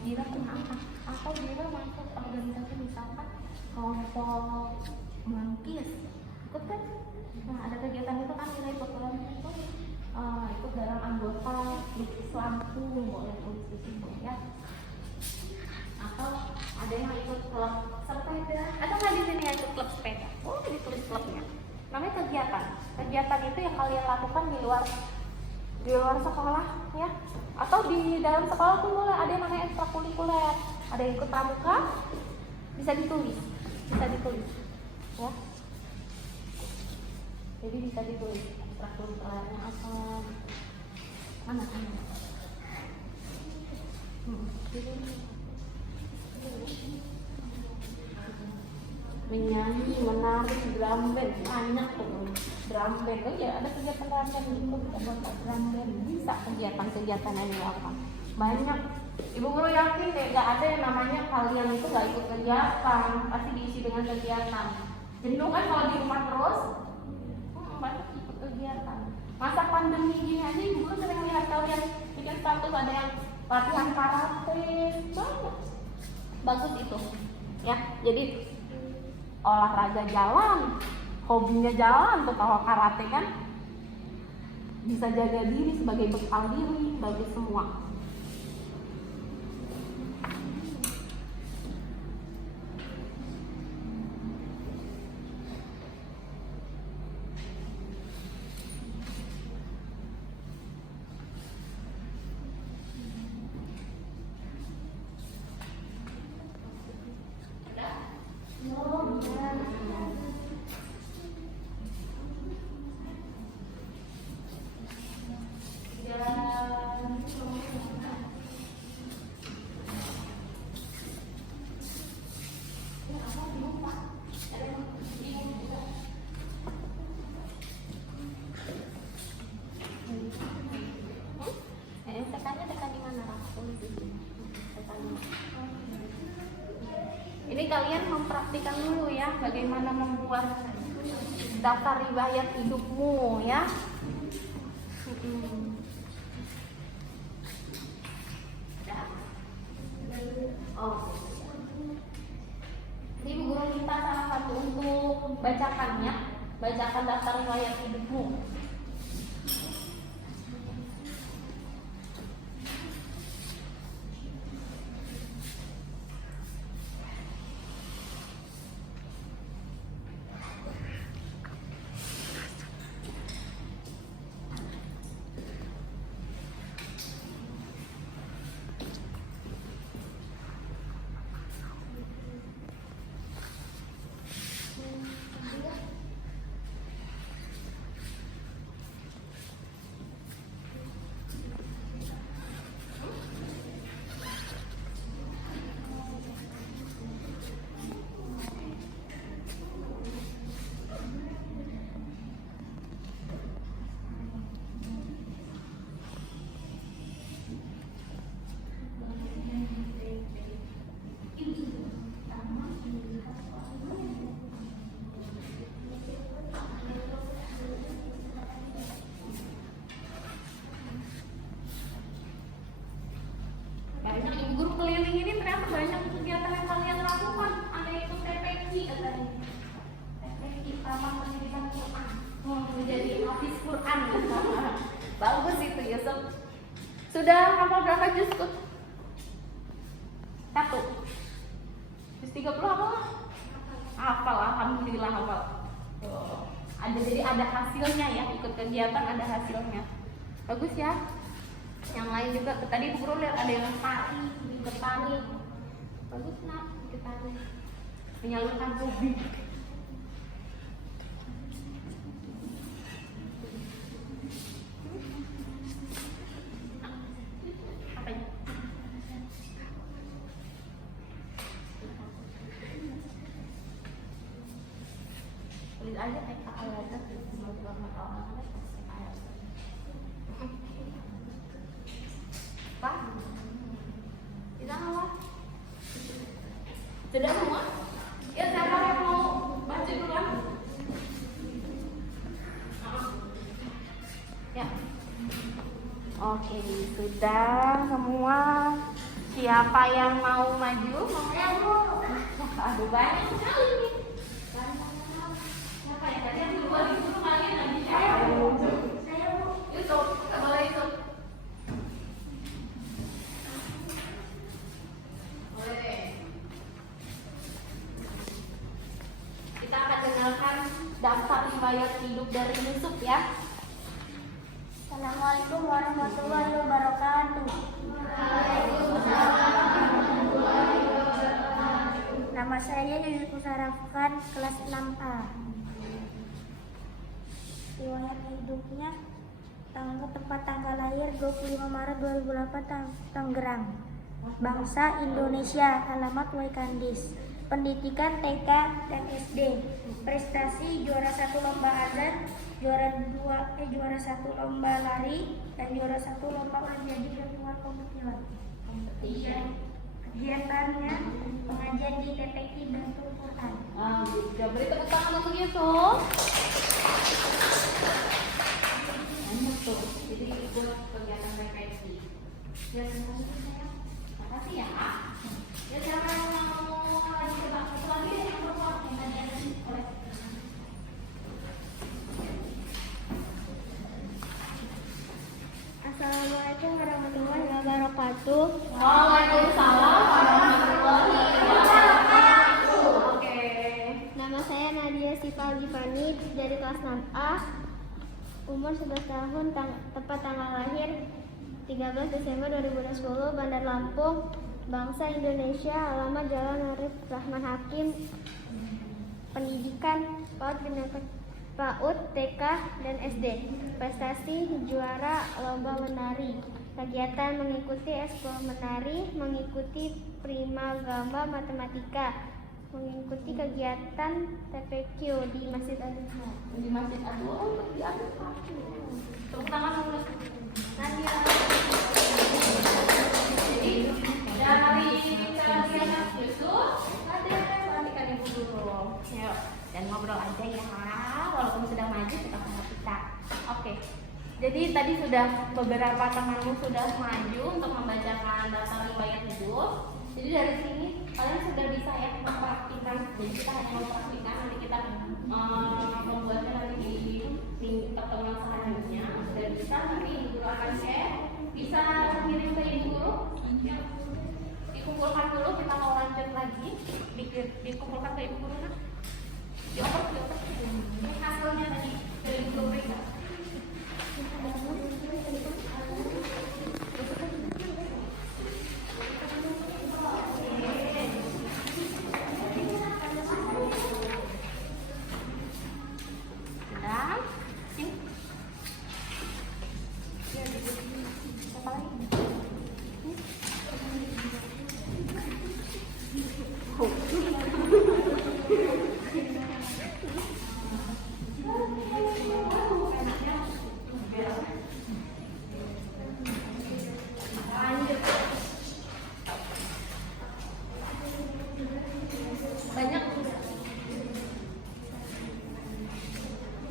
Dira pernah apa? Atau Dira masuk organisasi misalkan kelompok melukis, ikut kan? Nah ada kegiatan itu kan Dira ikut kelompok itu, ikut dalam anggota lukis lampu, boleh tulis di situ ya. Atau ada yang ikut klub sepeda, ada nggak di sini yang ikut klub sepeda? Oh ditulis klubnya. Namanya kegiatan. Kegiatan itu yang kalian lakukan di luar sekolah ya, atau di dalam sekolah pun boleh. Ada yang namanya ekstrakurikuler, ada yang ikut pramuka, bisa ditulis ya. Jadi bisa ditulis ekstrakurikulernya apa, mana menyanyi, menari, drum band, banyak tuh drum band. Oh ya ada kegiatan drum band itu, kita buat drum band, bisa kegiatan yang dilakukan. banyak. Ibu guru yakin deh nggak ada yang namanya kalian itu nggak ikut kegiatan, pasti diisi dengan kegiatan. Jenuh kan kalau di rumah terus? Banyak ikut kegiatan. Masa pandemi gini aja ibu guru sering lihat kalian bikin status ada yang latihan karate, banyak. Bagus itu, ya. Jadi olahraga jalan, hobinya jalan tuh kalau karate kan bisa jaga diri sebagai bekal diri bagi semua. Ini kalian mempraktikkan dulu ya bagaimana membuat daftar riwayat hidupmu ya. Oh. Ini Bu Guru minta salah satu untuk bacakan ya. Bacakan daftar riwayat hidupmu. Ibu guru keliling ini ternyata banyak kegiatan yang kalian lakukan. Ada itu TPQ katanya. TPQ Taman Pendidikan Quran. Menjadi hafiz Quran. Bagus itu Yusuf. Sudah hafal berapa juz tuh? 1. Juz 30 apa? Hafal, alhamdulillah hafal. Ada, jadi ada hasilnya ya, ikut kegiatan ada hasilnya. Bagus ya. Yang lain juga tadi Bu Guru lihat ada yang tari, ikut tari. Bagus nak, ikut tari. Menyalurkan hobi. Apa ini? Tulis aja TK Al-Azhar Pak, kita apa? Sudah semua? Ya, siapa yang mau baca duluan? Ya. Oke, sudah semua. Siapa yang mau maju? Mau ya, Bu? Aduh, banyak sekali nih. Siapa ya? Tadi yang duluan itu kalian lagi siapa? Saya, Bu. Yusuf, nggak boleh Yusuf. Kita akan dengarkan daftar riwayat hidup dari Yusuf ya. Assalamualaikum warahmatullahi wabarakatuh. Nama saya Yusuf Musarafkan, kelas 6A. Riwayat hidupnya tempat tanggal lahir 25 Maret 2008 Tangerang. Bangsa Indonesia, alamat Waikandis. Pendidikan TK dan SD. Prestasi juara 1 lomba azan, juara 1 lomba lari dan juara 1 lomba menjadi ketua kompetitor. Kegiatannya pengajian di TPI Baitul Quran. Bisa beri tepuk tangan untuk Yusuf. Enak tuh. Jadi buat kegiatan refleksi. Ya, makasih ya. Ya, jangan mau lagi coba satu lagi yang berbuat yang tadi ada di oleh. Assalamualaikum warahmatullahi wabarakatuh. Waalaikumsalam warahmatullahi wabarakatuh. Oke. Nama saya Nadia Sifal Gifani dari kelas 6A. Umur 11 tahun, tepat tanggal lahir 13 Desember 2010, Bandar Lampung, bangsa Indonesia, alamat Jalan Arif Rahman Hakim, pendidikan PAUD, TK, dan SD. Prestasi juara lomba menari. Kegiatan mengikuti ekskul menari, mengikuti Primagama Matematika, mengikuti kegiatan TPQ di Masjid Al-Azhar. Di Masjid Al-Azhar di Al-Azhar. Tepuk tangan dulu. Nadia. Jadi dari bicara Yusuf, Nadia lantikan ibu dulu. Yuk, dan ngobrol aja ya. Walaupun sudah maju kita kita. Oke. Jadi tadi sudah beberapa temanmu sudah maju untuk membacakan daftar riwayat hidup. Jadi dari sini kalian sudah bisa ya mempraktikkan. Jadi kita hanya mempraktikkan, nanti kita membuatnya nanti di pertemuan selanjutnya. Sudah bisa, nanti ibu guru akan share. Bisa kirim ke ibu guru. Dikumpulkan dulu, kita mau lanjut lagi. Dikumpulkan ke ibu guru. Dioper. Ini hasilnya tadi dari ibu guru periksa.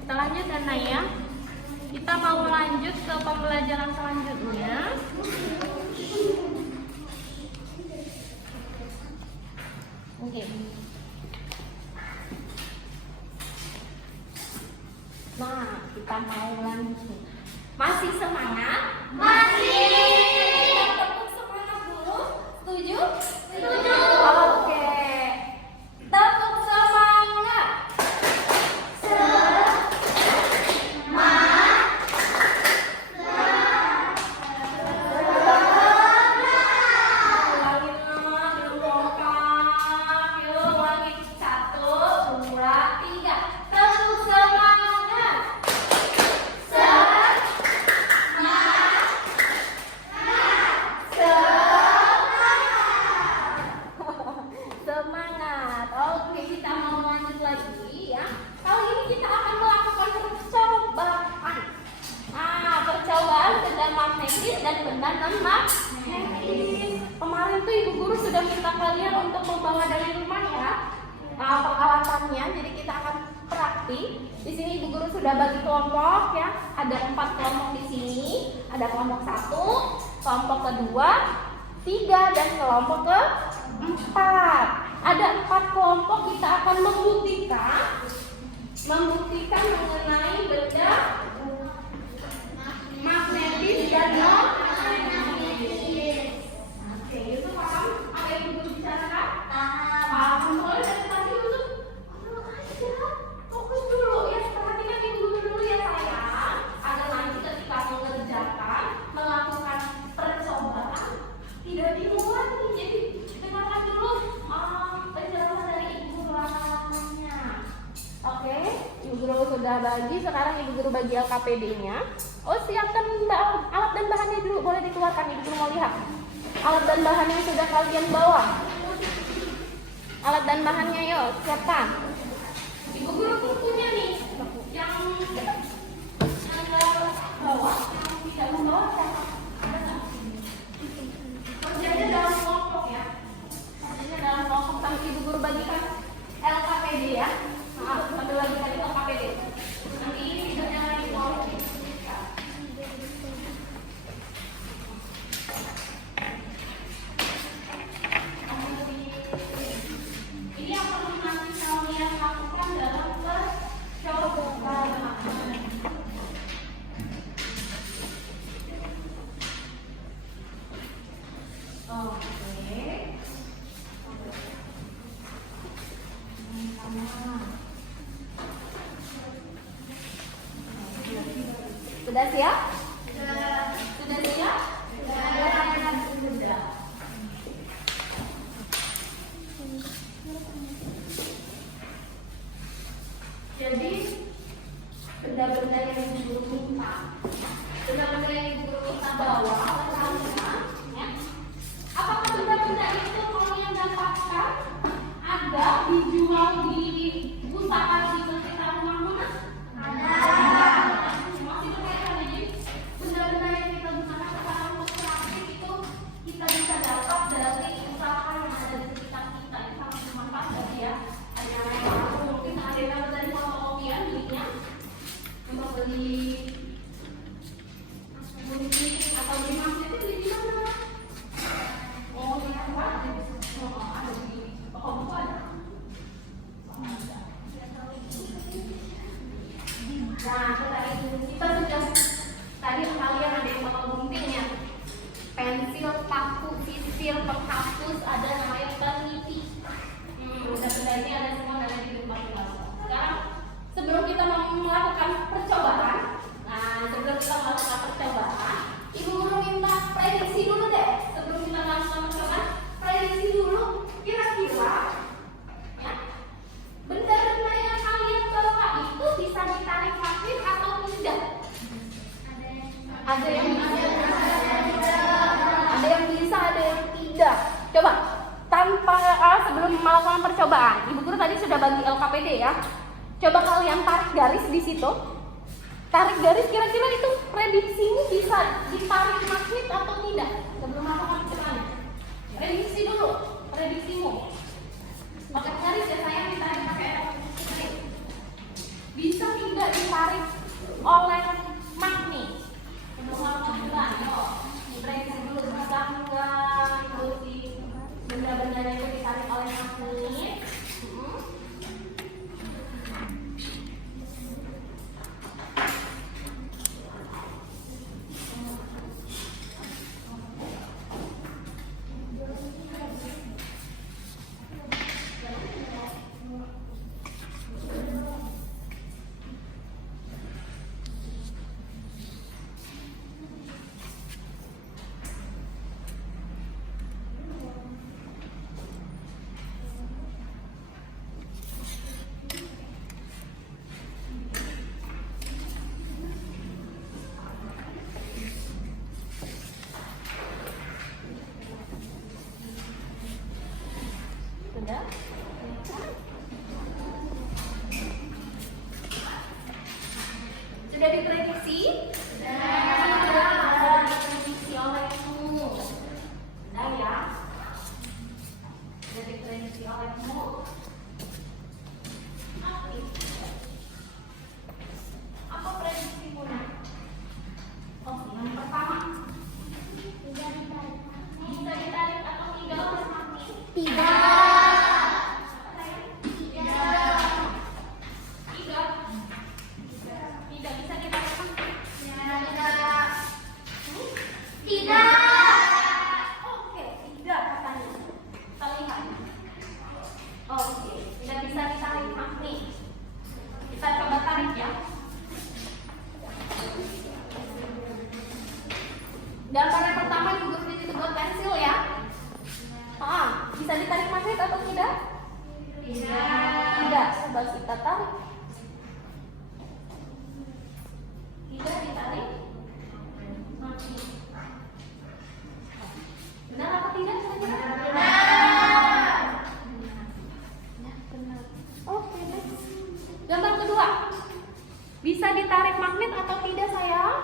Kita lanjut ya Naya. Kita mau lanjut ke pembelajaran selanjutnya. Oke. Nah, kita mau lanjut. Masih semangat? Masih. Kita tepuk semangat dulu. Setuju? Setuju. Oke. Tepuk semangat. Semangat. Oke, kita mau lanjut lagi ya. Kali ini kita akan melakukan percobaan. Percobaan benda magnetis dan benda non magnetis. Kemarin tuh ibu guru sudah minta kalian untuk membawa dari rumah ya peralatannya. Jadi kita akan praktik. Di sini ibu guru sudah bagi kelompok ya. Ada 4 kelompok di sini. Ada kelompok 1, kelompok kedua, 3, dan kelompok ke-4. Ada 4 kelompok, kita akan membuktikan mengenai benda magnetis dan non magnetis. Oke, Yusuf paham apa yang ibu bicarakan? Paham. Mulai dari tadi Yusuf fokus dulu ya, perhatikan ibu dulu ya sayang, agar nanti ketika mengerjakan melakukan percobaan tidak bingung lagi. Jadi dengarkan dulu penjelasan dari ibu peralatannya. Oke, ibu guru sudah bagi. Sekarang ibu guru bagi LKPD-nya. Oh, siapkan alat dan bahannya dulu, boleh dikeluarkan. Ibu guru mau lihat alat dan bahan yang sudah kalian bawa. Alat dan bahannya yuk siapkan. Ibu guru pun punya nih yang membawa, yang tidak membawa siapa? Ada nggak? Kerjanya dalam kelompok ya. Kerjanya dalam kelompok sampai ibu guru bagikan LKPD ya. Nah, sambil bagikan itu LKPD. Nanti ini tidaknya lagi kelompok. Ini yang perlu nanti kalian lakukan dalam percobaan. Sudah siap? Sudah siap? Sudah. Jadi benda-benda yang ibu guru minta, benda-benda yang ibu guru minta bawa ke kalian, ya. Apakah benda-benda itu kalian dapatkan ada dijual di usaha di sekitar rumah Muna? Ada. Masih terkait jadi benda-benda yang kita gunakan sekarang untuk praktik itu kita bisa dapat dari usaha yang ada di sekitar kita. Itu sangat bermanfaat bagi ya. Ada yang lain mungkin ada yang dapat dari fotokopian miliknya untuk beli atau di masjid itu di mana? Oh, di apa? Oh, ada di toko buku ada. Nah, kita sudah tadi kalian ada yang bawa gunting ya, pensil, paku, sisir, penghapus, ada namanya peniti. Benda-benda ini ada semua dari di rumah kita. Sekarang sebelum kita melakukan percobaan, ibu guru minta prediksi dulu deh. Sebelum kita melakukan percobaan, prediksi dulu kira-kira ya, benda-benda yang kalian bawa itu bisa ditarik magnet atau tidak? Ada yang bisa, ada yang bisa, ada yang tidak. Coba tanpa sebelum melakukan percobaan, ibu guru tadi sudah bagi LKPD ya. Coba kalian tarik garis di situ. Tarik garis, kira-kira itu prediksinya bisa ditarik magnet atau tidak? Sebelum melakukan percobaan. Prediksi dulu, prediksimu. Pakai garis ya, saya ditarik pakai garis. Bisa tidak ditarik oleh magnet? Sebelum melakukan percobaan, yuk. Prediksi dulu, bisa enggak terus benda-benda itu ditarik oleh magnet? Sudah? Sudah diprediksi? Sudah diprediksi olehmu. Sudah ya? Sudah diprediksi olehmu. Oke. Apa prediksimu? Oh, yang pertama. Bisa ditarik atau tidak oleh magnet? Tidak. Gambar yang pertama ibu guru di situ buat pensil ya. Bisa ditarik magnet atau tidak? Tidak. Coba kita tarik. Tidak ditarik magnet. Benar apa tidak? Benar. Oke, next. Gambar kedua. Bisa ditarik magnet atau tidak sayang?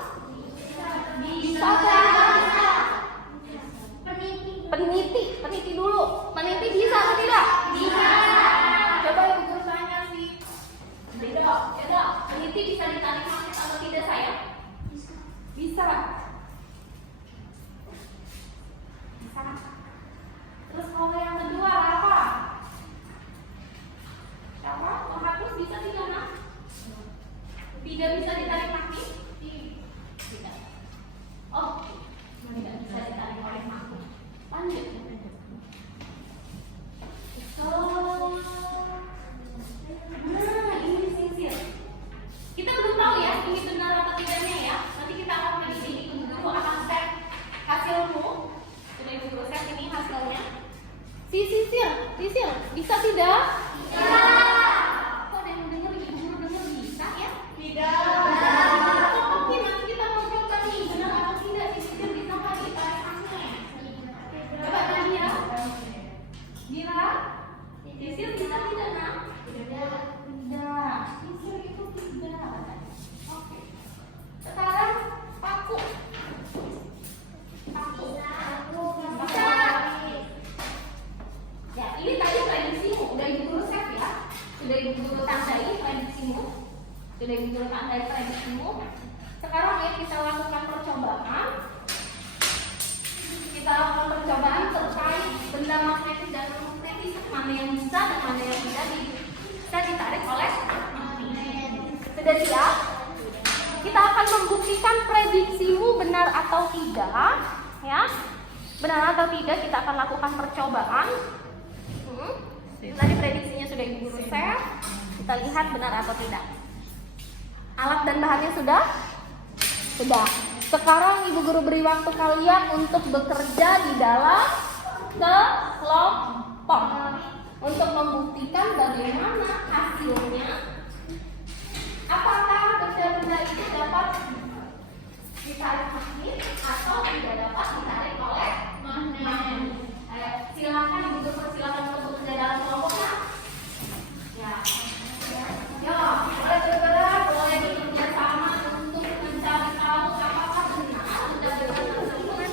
Sisil, bisa tidak? Bisa. Kok ada yang denger, ibu guru denger bisa ya? Tidak. Oke, nanti kita mau coba nih, benar atau tidak Sisil bisa nggak ditarik angin? Coba Nadia. Mira, Sisil bisa tidak nak? Tidak. Sisil itu tidak. Oke. Sekarang paku. Bisa. Ya, ini tadi prediksimu. Udah ibu guru save ya. Sudah ibu guru tandai prediksimu. Sekarang ya kita lakukan percobaan. Terkait benda magnetis dan non magnetis, mana yang bisa dan mana yang tidak bisa ditarik oleh magnet. Sudah siap? Kita akan membuktikan prediksimu benar atau tidak, ya. Benar atau tidak kita akan lakukan percobaan. Tadi prediksinya sudah ibu guru share. Kita lihat benar atau tidak. Alat dan bahannya sudah? Sudah. Sekarang ibu guru beri waktu kalian untuk bekerja di dalam kelompok untuk membuktikan bagaimana hasilnya. Apakah benda-benda itu dapat ditarik magnet atau tidak dapat ditarik oleh magnet? Silakan ibu guru persilakan untuk bekerja dalam kelompoknya. Ya. Yo, boleh bergerak, boleh bekerja sama untuk mencari tahu apakah benar benda-benda tersebut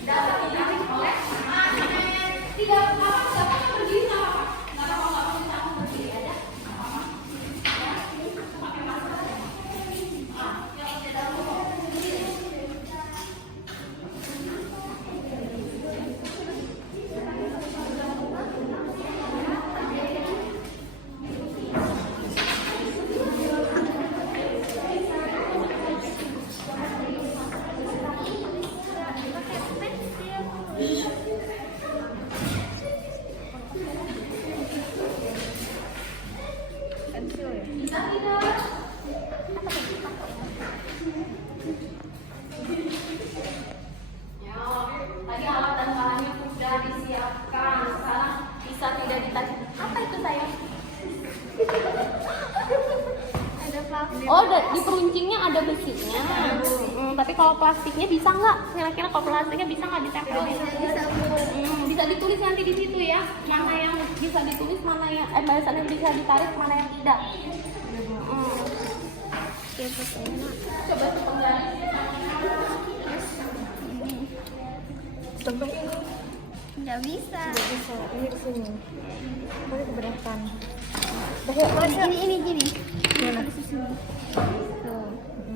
dapat ditarik oleh magnet. Tidak apa-apa, siapanya berdiri nggak apa-apa. Nggak perlu kamu berdiri aja. Nggak apa-apa. Ya, pakai masker. Yang di dalam kelompok berdiri. Bisa tidak? Ya, tadi alat dan bahannya sudah disiapkan. Sekarang bisa tidak ditarik. Apa itu sayang? Ada plastik. Oh, di peruncingnya ada besinya. Tapi kalau plastiknya bisa nggak? Kira-kira kalau plastiknya bisa nggak ditempel? Bisa ditulis nanti di situ ya. Mana yang bisa ditulis, mana yang barisan yang bisa ditarik, mana yang tidak. Coba kembali. Contoh ini Nggak bisa. bisa, ini di sini. Boleh keberatan. Ini gini. Mana? Di sini. Tuh.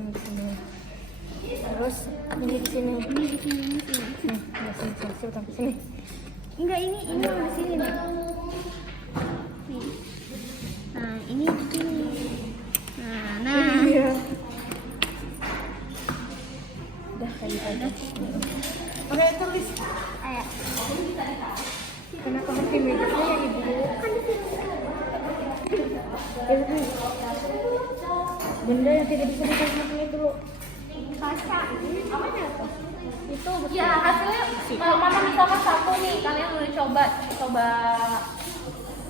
Di sini. Terus ini di sini. Ini di sini, ini sini. Nih, di sini, sini, sini. Enggak, ini di sini nih. Nih. Nah, ini di sini. Nah. Iya. Udah kayak aja. Oke, tulis. Ayo. Kenapa mesti meditnya ya ibu? Kan di sini. Ibu. Benda yang tidak bisa ditarik magnet dulu. Kaca. Itu Ya, hasilnya kalau mana misalkan satu nih, kalian udah coba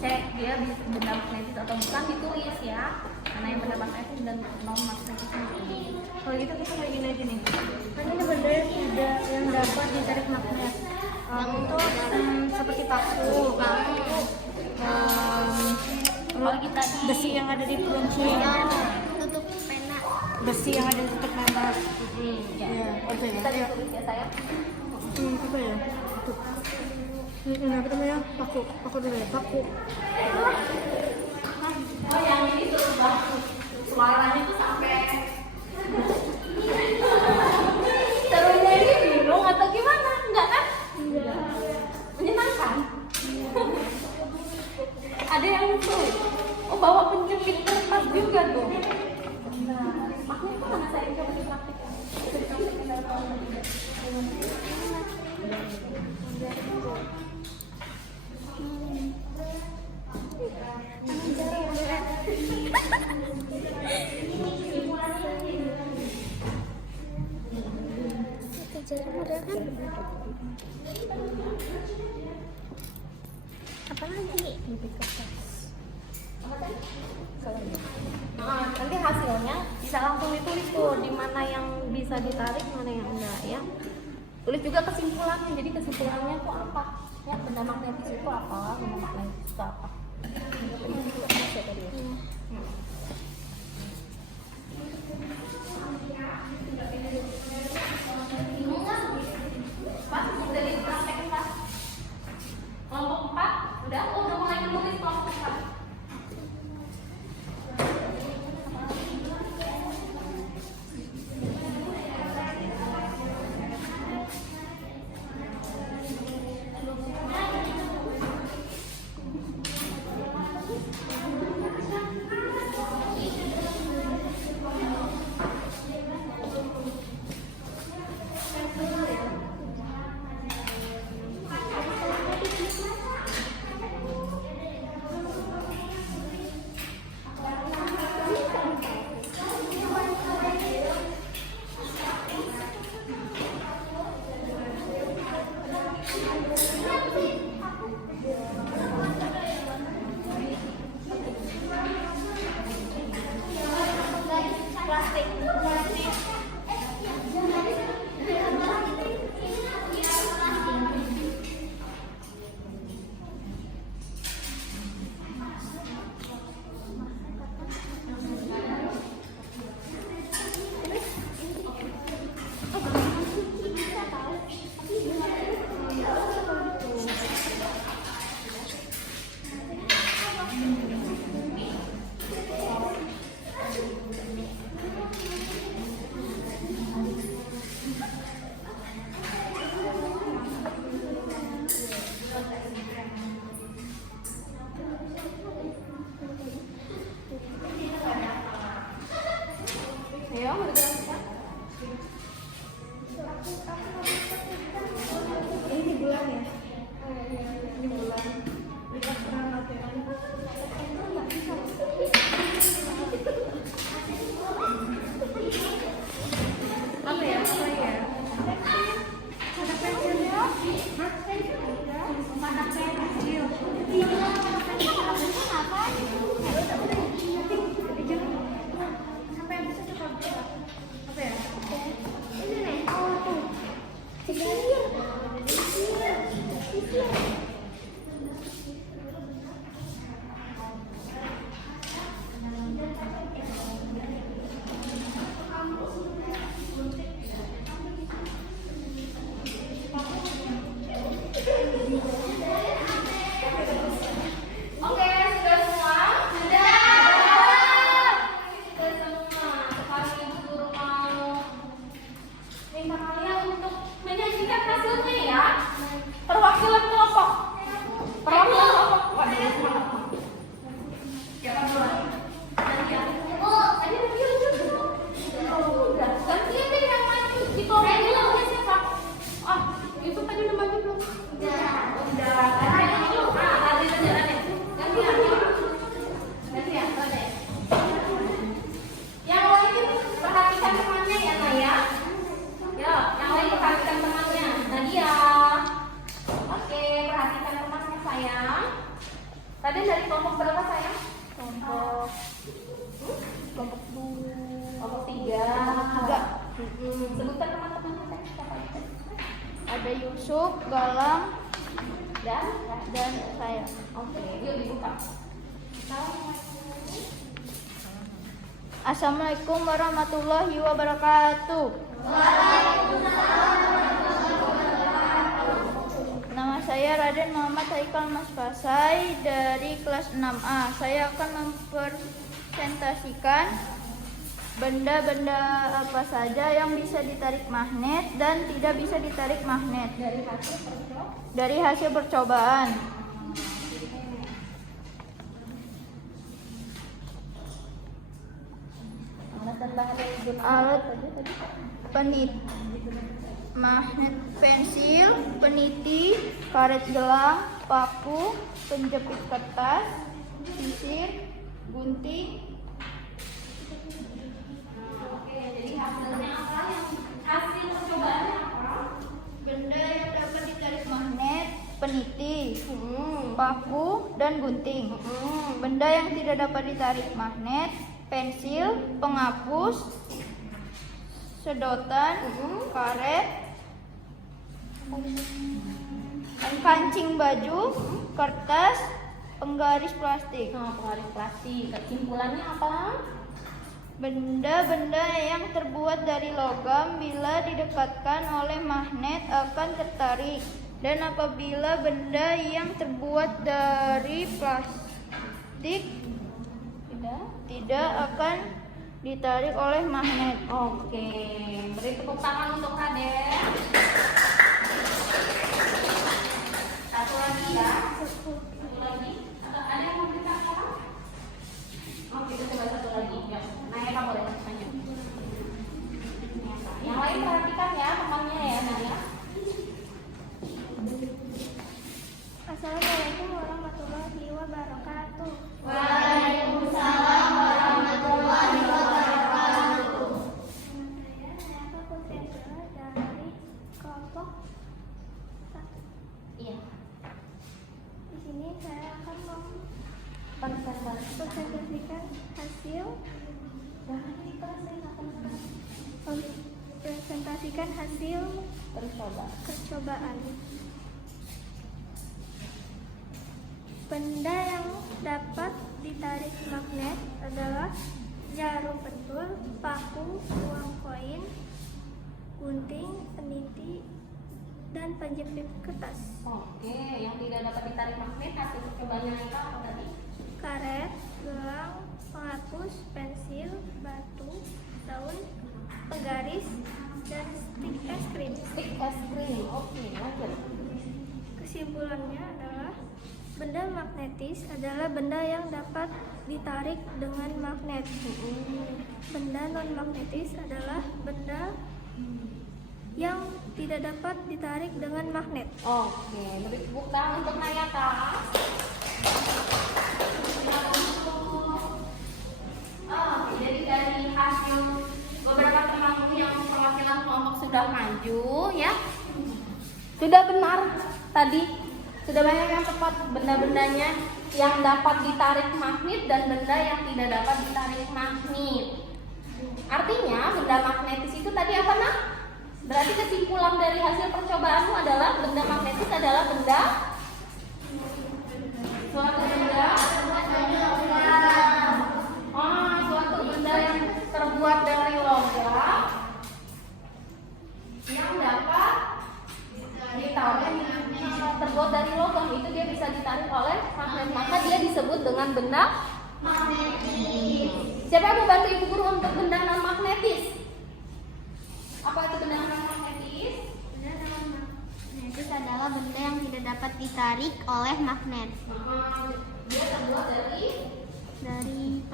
cek dia benar magnetis atau bukan, ditulis ya. Mana yang benar magnetis dan non magnetis. kalau gitu kita kayak gini aja nih. Kan ini benda yang tidak yang dapat ditarik magnet. Untuk seperti paku, Apalagi tadi besi yang ada di peruncing, Tutup pena. besi yang ada di tutup mana? ya. Ya, oke Bisa ya. ditulis ya sayang. Apa ya? Tuh. Ini apa namanya? Paku dulu ya, paku. Oh, yang ini terus bagus. Suaranya tuh sampai serunya ini bingung atau gimana? Enggak kan? Menyenangkan. Ada yang sulit. Oh, bawa penjepit kertas juga tuh. Nah, makanya kok mana saya coba dipraktikkan. Dipraktikkan dalam kelompok. Apa lagi? Lebih kertas. Nah, nanti hasilnya bisa langsung ditulis tuh di mana yang bisa ditarik, mana yang enggak ya. Tulis juga kesimpulannya. Jadi kesimpulannya tuh apa? Ya, benda magnetis itu apa? Benda magnetis itu apa? Pas, udah dipraktekin pas. Kelompok 4, udah mulai menulis kelompok 4. Ayo, bergerak. Ini bulan ya? Ini bulan. Lihat peran latihan. Apa ya? Apa ya? Ada pensilnya? Hah? Mana pensil? Sampai bisa cepat. Apa ya? Ini nih. Oh tuh. Sisir. Oke, sudah semua? Sudah. Sudah semua. Sekarang ibu guru mau minta kalian untuk menyajikan hasilnya ya. Perwakilan kelompok. Perwakilan kelompok. Waduh, semangat. Siapa duluan? Gantian. Oh, ayo udah. Gantian deh yang maju di kelompok dulu. Siapa? Ah, itu tadi udah maju belum? Udah. Gantian dulu. Ah, ada jalannya. Gantian. Gantian, oke. Yang lain perhatikan temannya ya, Naya. Ya, yang lain perhatikan temannya. Nadia. Oke, perhatikan temannya sayang. Tadi dari kelompok berapa sayang? Kelompok kelompok 3. Sebutkan teman-temannya sayang. Siapa aja? Ada Yusuf, Galang, Dan saya. oke, yuk dibuka. Assalamualaikum warahmatullahi wabarakatuh. Nama saya Raden Muhammad Haikal Mas Pasai dari kelas 6A. Saya akan mempresentasikan benda-benda apa saja yang bisa ditarik magnet dan tidak bisa ditarik magnet dari hasil percobaan. Alat penit magnet, pensil, peniti, karet gelang, paku, penjepit kertas, sisir, gunting. Oke, jadi hasilnya apa? Hasil percobaannya apa? Benda yang dapat ditarik magnet, peniti, paku, dan gunting. Benda yang tidak dapat ditarik magnet, pensil, penghapus, sedotan, karet, kancing baju, kertas, penggaris plastik. Penggaris plastik. Kesimpulannya apa? Benda-benda yang terbuat dari logam bila didekatkan oleh magnet akan tertarik, dan apabila benda yang terbuat dari plastik tidak akan ditarik oleh magnet. Oke, beri tepuk tangan untuk Raden. Satu lagi ya. Satu lagi. Ada yang mau beritahu? Oh, kita coba satu lagi. Ya. Naya, kamu boleh tanya. Yang lain perhatikan ya temannya ya, Naya. Assalamualaikum warahmatullahi wabarakatuh. Waalaikumsalam warahmatullahi wabarakatuh. Saya Putri Angela dari kelompok 1. Iya. Di sini saya akan mempresentasikan hasil percobaan. Benda yang dapat ditarik magnet adalah jarum pentul, paku, uang koin, gunting, peniti, dan penjepit kertas. Oke, yang tidak dapat ditarik magnet hasil percobaannya itu apa tadi? Karet, gelang, penghapus, pensil, batu, daun, penggaris, dan stik es krim. Stick es krim. Oke, lanjut. Kesimpulannya adalah benda magnetis adalah benda yang dapat ditarik dengan magnet. Benda non magnetis adalah benda yang tidak dapat ditarik dengan magnet. Oke, beri tepuk tangan untuk Naya, Kak. Jadi dari hasil beberapa teman yang perwakilan kelompok sudah maju ya, sudah benar tadi, sudah banyak yang tepat benda-bendanya yang dapat ditarik magnet dan benda yang tidak dapat ditarik magnet. Artinya benda magnetis itu tadi apa, Nak? Berarti kesimpulan dari hasil percobaanmu adalah benda magnetis adalah benda suatu benda yang terbuat dari logam yang dapat ditarik, terbuat dari logam itu dia bisa ditarik oleh magnet, maka dia disebut dengan benda magnetis. Siapa yang mau bantu ibu guru untuk benda non magnetis? Apa itu benda non magnetis? Benda non magnetis adalah benda yang tidak dapat ditarik oleh magnet. Dia terbuat dari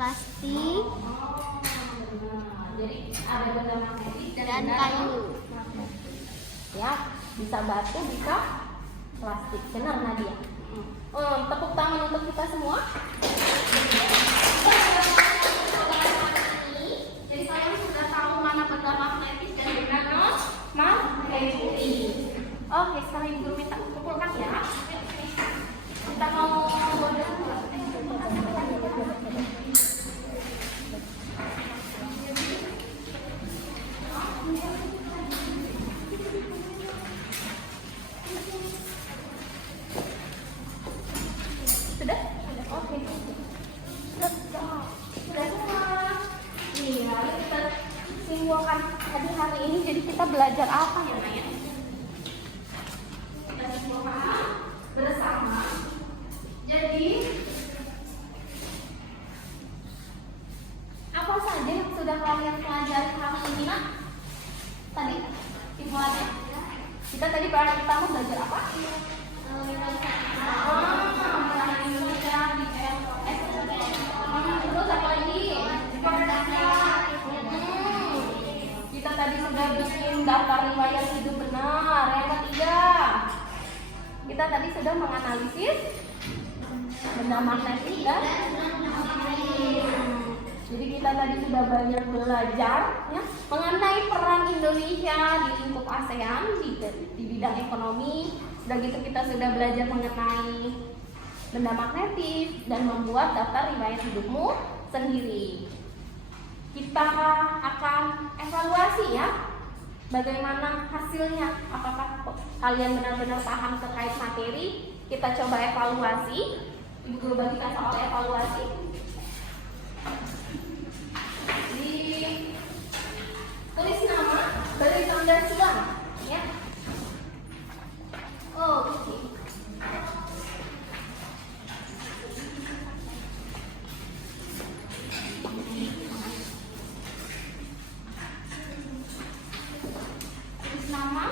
Plastik jadi ada benda magnetis dan benda kayu. non-magnetis. Ya, bisa batu, bisa plastik. Benar, Nadia. Tepuk tangan untuk kita semua. Jadi kalian sudah tahu mana benda magnetis dan benda non-magnetis. Oke, sekarang ibu guru minta kumpulkan ya. Kita mau sudah? Oke. Sudah semua. Nih, lalu kita simpulkan hari ini. Jadi kita belajar apa ya, Naya? Kita simpulkan bersama. Jadi apa saja yang sudah kalian pelajari hari ini, Nak? Tadi simpulannya? Kita tadi pertama belajar apa? Indonesia di terus apa lagi? Kita tadi sudah bikin daftar riwayat hidup benar. Yang ketiga, kita tadi sudah menganalisis benda magnetis dan Jadi kita tadi sudah banyak belajar ya, mengenai peran Indonesia di lingkup ASEAN di bidang ekonomi. Sudah gitu kita sudah belajar mengenai benda magnetis dan membuat daftar riwayat hidupmu sendiri. Kita akan evaluasi ya, bagaimana hasilnya. Apakah kalian benar-benar paham terkait materi? Kita coba evaluasi. Ibu guru bagikan soal evaluasi. Tulis nama, beri tanda silang ya. Oh, oke. Tulis nama.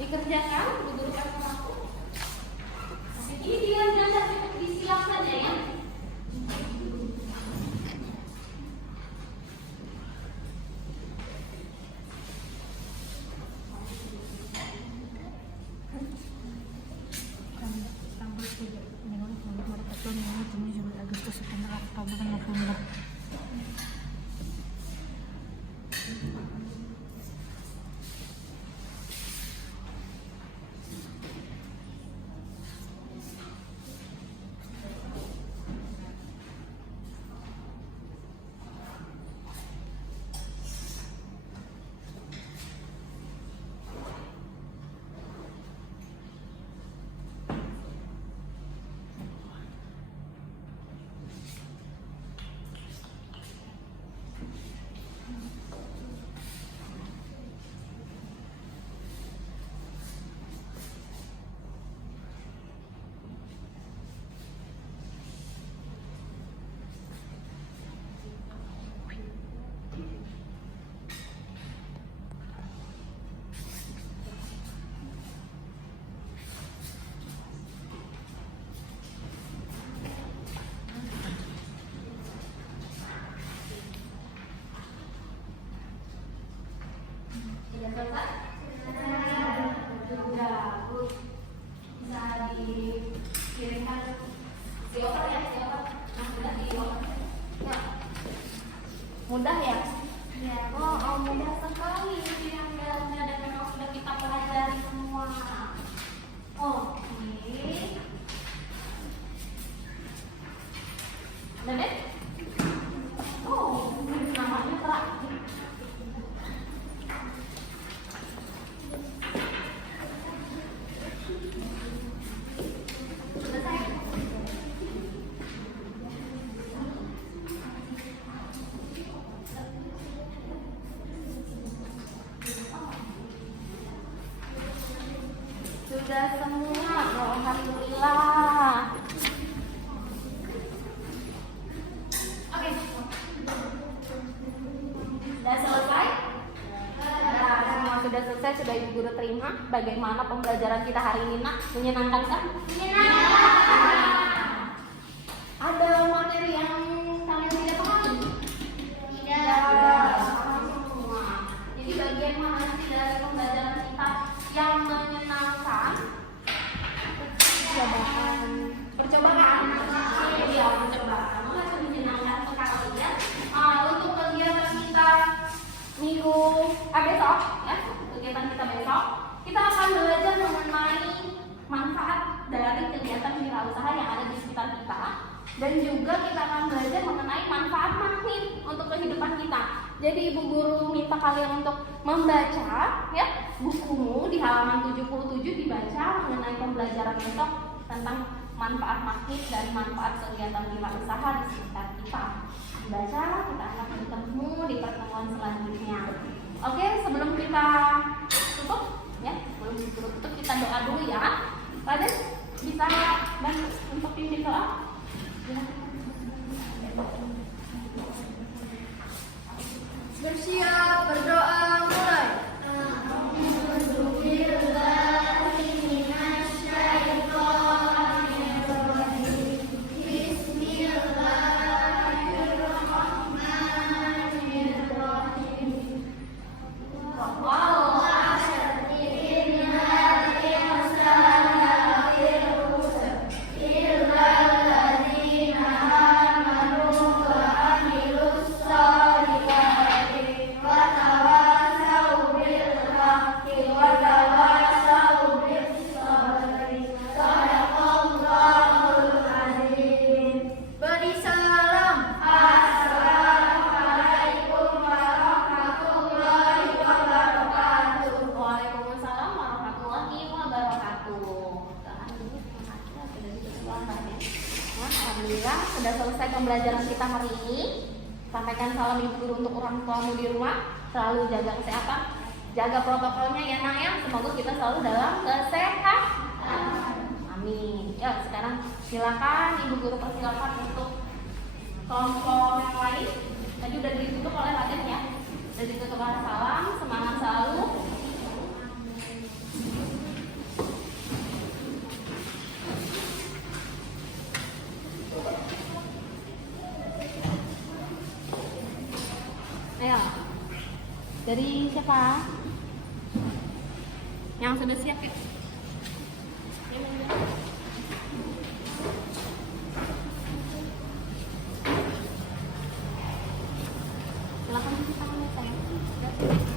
Dikerjakan, diberikan sama aku. Ini dia belajar disiap saja ya. Sudah selesai? Sudah, bisa dikirimkan silver ya, silver. Nah, sudah di-order. Ya. Mudah ya? Ya, oh, mudah sekali yang dalamnya dan memang sudah kita pelajari semua. Oke. Udah deh? Oh, namanya terakhir. Sudah semua, alhamdulillah. Oke, sudah selesai? Semua sudah selesai, sudah Ibu Guru terima. Bagaimana pembelajaran kita hari ini, Nak? Menyenangkan kan? Menyenangkan. Ada materi yang kalian tidak pahami? Tidak. Paham semua. Jadi bagian mana sih dari pembelajaran kita yang menyenangkan? Percobaan. Iya, percobaan. Masih menyenangkan untuk kalian. Untuk kegiatan kita minggu besok, ya, kegiatan kita besok, kita akan belajar mengenai manfaat dari kegiatan wirausaha yang ada di sekitar kita, dan juga kita akan belajar mengenai manfaat magnet untuk kehidupan kita. Jadi Ibu Guru minta kalian untuk membaca ya bukumu di halaman 77, dibaca mengenai pembelajaran besok tentang manfaat magnet dan manfaat kegiatan wirausaha di sekitar kita. Dibaca, kita akan bertemu di pertemuan selanjutnya. Oke, sebelum kita tutup ya, sebelum tutup kita doa dulu ya. Raden bisa dan untuk pimpin doa. Bersiap, berdoa, mulai. pembelajaran kita hari ini. Sampaikan salam ibu guru untuk orang tuamu di rumah. Selalu jaga kesehatan, jaga protokolnya ya nak ya. Semoga kita selalu dalam kesehatan. Amin. Ya sekarang silakan ibu guru persilakan untuk kelompok yang lain. Tadi udah ditutup oleh Raden ya. Udah ditutup oleh salam. Semangat selalu. Ayo. Dari siapa? Yang sudah siap ya? Silakan cuci tangannya sayang.